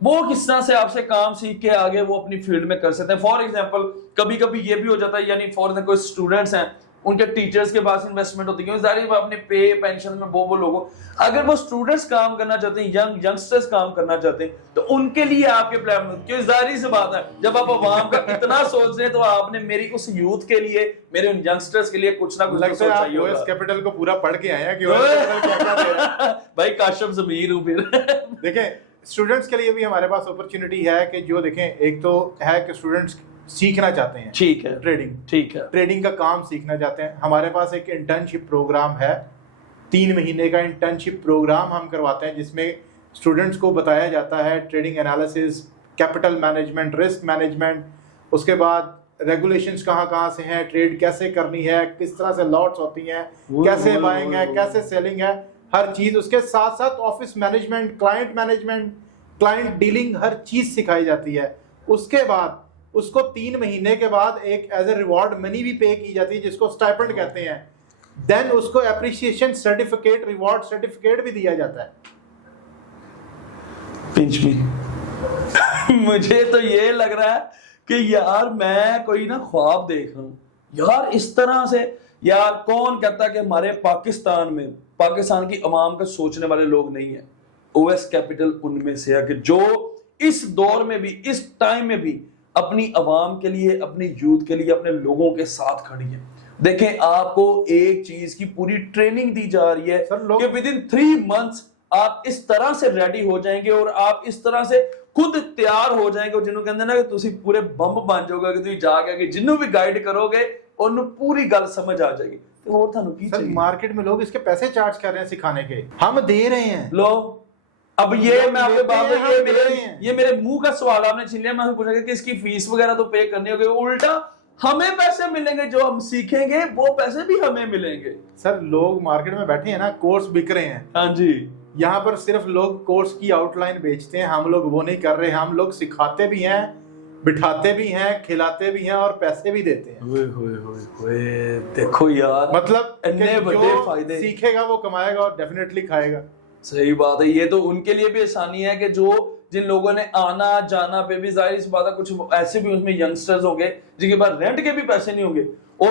وہ کس طرح سے آپ سے کام سیکھ کے آگے وہ اپنی فیلڈ میں کر سکتے ہیں. فار ایگزامپل کبھی کبھی یہ بھی ہو جاتا ہے, یعنی فار ایگزامپل کوئی اسٹوڈنٹس ہیں, ان کے ٹیچرز کے پاس انویسٹمنٹ ہوتی ہے, ظاہر ہے اپنے پے پینشن میں وہ لوگوں, اگر وہ اسٹوڈنٹس کام کرنا چاہتے ہیں, ینگسٹرز کام کرنا چاہتے ہیں, تو ان کے لیے آپ کے پلان میں, کیونکہ ظاہری سی بات ہے جب آپ عوام کا اتنا سوچ رہے ہیں تو آپ نے میری اس یوتھ کے لیے, میرے ان ینگسٹرز کے لیے کچھ نہ کچھ سوچا ہی ہوگا. او ایس کیپٹل کو پورا پڑھ کے آئے ہیں کہ بھائی کاشف ضمیر ہوں پھر. دیکھیں اسٹوڈنٹس کے لیے بھی ہمارے پاس اپرچونٹی ہے کہ جو دیکھیں, ایک تو ہے کہ اسٹوڈنٹس سیکھنا چاہتے ہیں, ٹھیک ہے, ٹریڈنگ, ٹھیک ہے, ٹریڈنگ کا کام سیکھنا چاہتے ہیں. ہمارے پاس ایک انٹرنشپ پروگرام ہے, 3 مہینے کا انٹرنشپ پروگرام ہم کرواتے ہیں, جس میں اسٹوڈنٹس کو بتایا جاتا ہے trading analysis, capital management, risk management, اس کے بعد ریگولیشنز کہاں سے ہیں, ٹریڈ کیسے کرنی ہے, کس طرح سے لاٹس ہوتی ہیں, کیسے بائنگ ہے, کیسے سیلنگ ہے, ہر چیز. اس کے ساتھ ساتھ آفس مینجمنٹ, کلائنٹ ڈیلنگ, ہر چیز سکھائی جاتی ہے. اس کے بعد اس کو 3 مہینے کے بعد ایک ایز اے ریوارڈ منی بھی پے کی جاتی ہے جس کو اسٹائپنڈ کہتے ہیں. دین اس کو اپریشیشن سرٹیفکیٹ, ریوارڈ سرٹیفکیٹ بھی دیا جاتا ہے. پنچ می مجھے تو یہ لگ رہا ہے کہ یار میں کوئی نا خواب دیکھ رہا ہوں یار اس طرح سے. یار کون کہتا ہے کہ ہمارے پاکستان میں, پاکستان کی عوام کا سوچنے والے لوگ نہیں ہیں. او ایس کیپٹل ان میں سے ہے کہ جو اس دور میں بھی, اس ٹائم میں بھی اپنی عوام کے لیے, اپنی یوتھ کے لیے, اپنے لوگوں کے ساتھ کھڑی ہے. دیکھیں آپ کو ایک چیز کی پوری ٹریننگ دی جا رہی ہے کہ ودن 3 months آپ اس طرح سے ریڈی ہو جائیں گے اور آپ اس طرح سے خود تیار ہو جائیں گے, جنہوں کہتے ہیں نا کہ تسی پورے بمب بن جاؤ گے, کہ تسی جا کے جنہوں بھی گائیڈ کرو گے انہوں پوری گل سمجھ آ جائے گی. تو اور تھانوں کی چاہیے؟ مارکیٹ میں لوگ اس کے پیسے چارج کر رہے ہیں سکھانے کے, ہم دے رہے ہیں. لو اب یہ میں آپ کے بات یہ میرے منہ کا سوال آپ نے چھین لیا. میں پوچھا کہ اس کی فیس وغیرہ تو پے کرنی ہوگی, الٹا ہمیں پیسے ملیں گے, جو ہم سیکھیں گے وہ پیسے بھی ہمیں ملیں گے. سر لوگ مارکیٹ میں بیٹھے ہیں نا, کورس بک رہے ہیں. ہاں جی, یہاں پر صرف لوگ کورس کی آؤٹ لائن بیچتے ہیں, ہم لوگ وہ نہیں کر رہے. ہم لوگ سکھاتے بھی ہیں, بٹھاتے بھی ہیں, کھلاتے بھی ہیں اور پیسے بھی دیتے ہیں. دیکھو یار مطلب بڑے فائدے, سیکھے گا وہ کمائے گا اور ڈیفینیٹلی کھائے گا. صحیح بات ہے. یہ تو ان کے لیے بھی آسانی ہے کہ جو جن لوگوں نے آنا جانا پہ بھی, ظاہر سی بات ہے کچھ ایسے بھی اس میں ینگسٹرز ہوں گے جن کے پاس رینٹ کے بھی پیسے نہیں ہوں گے, اور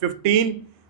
15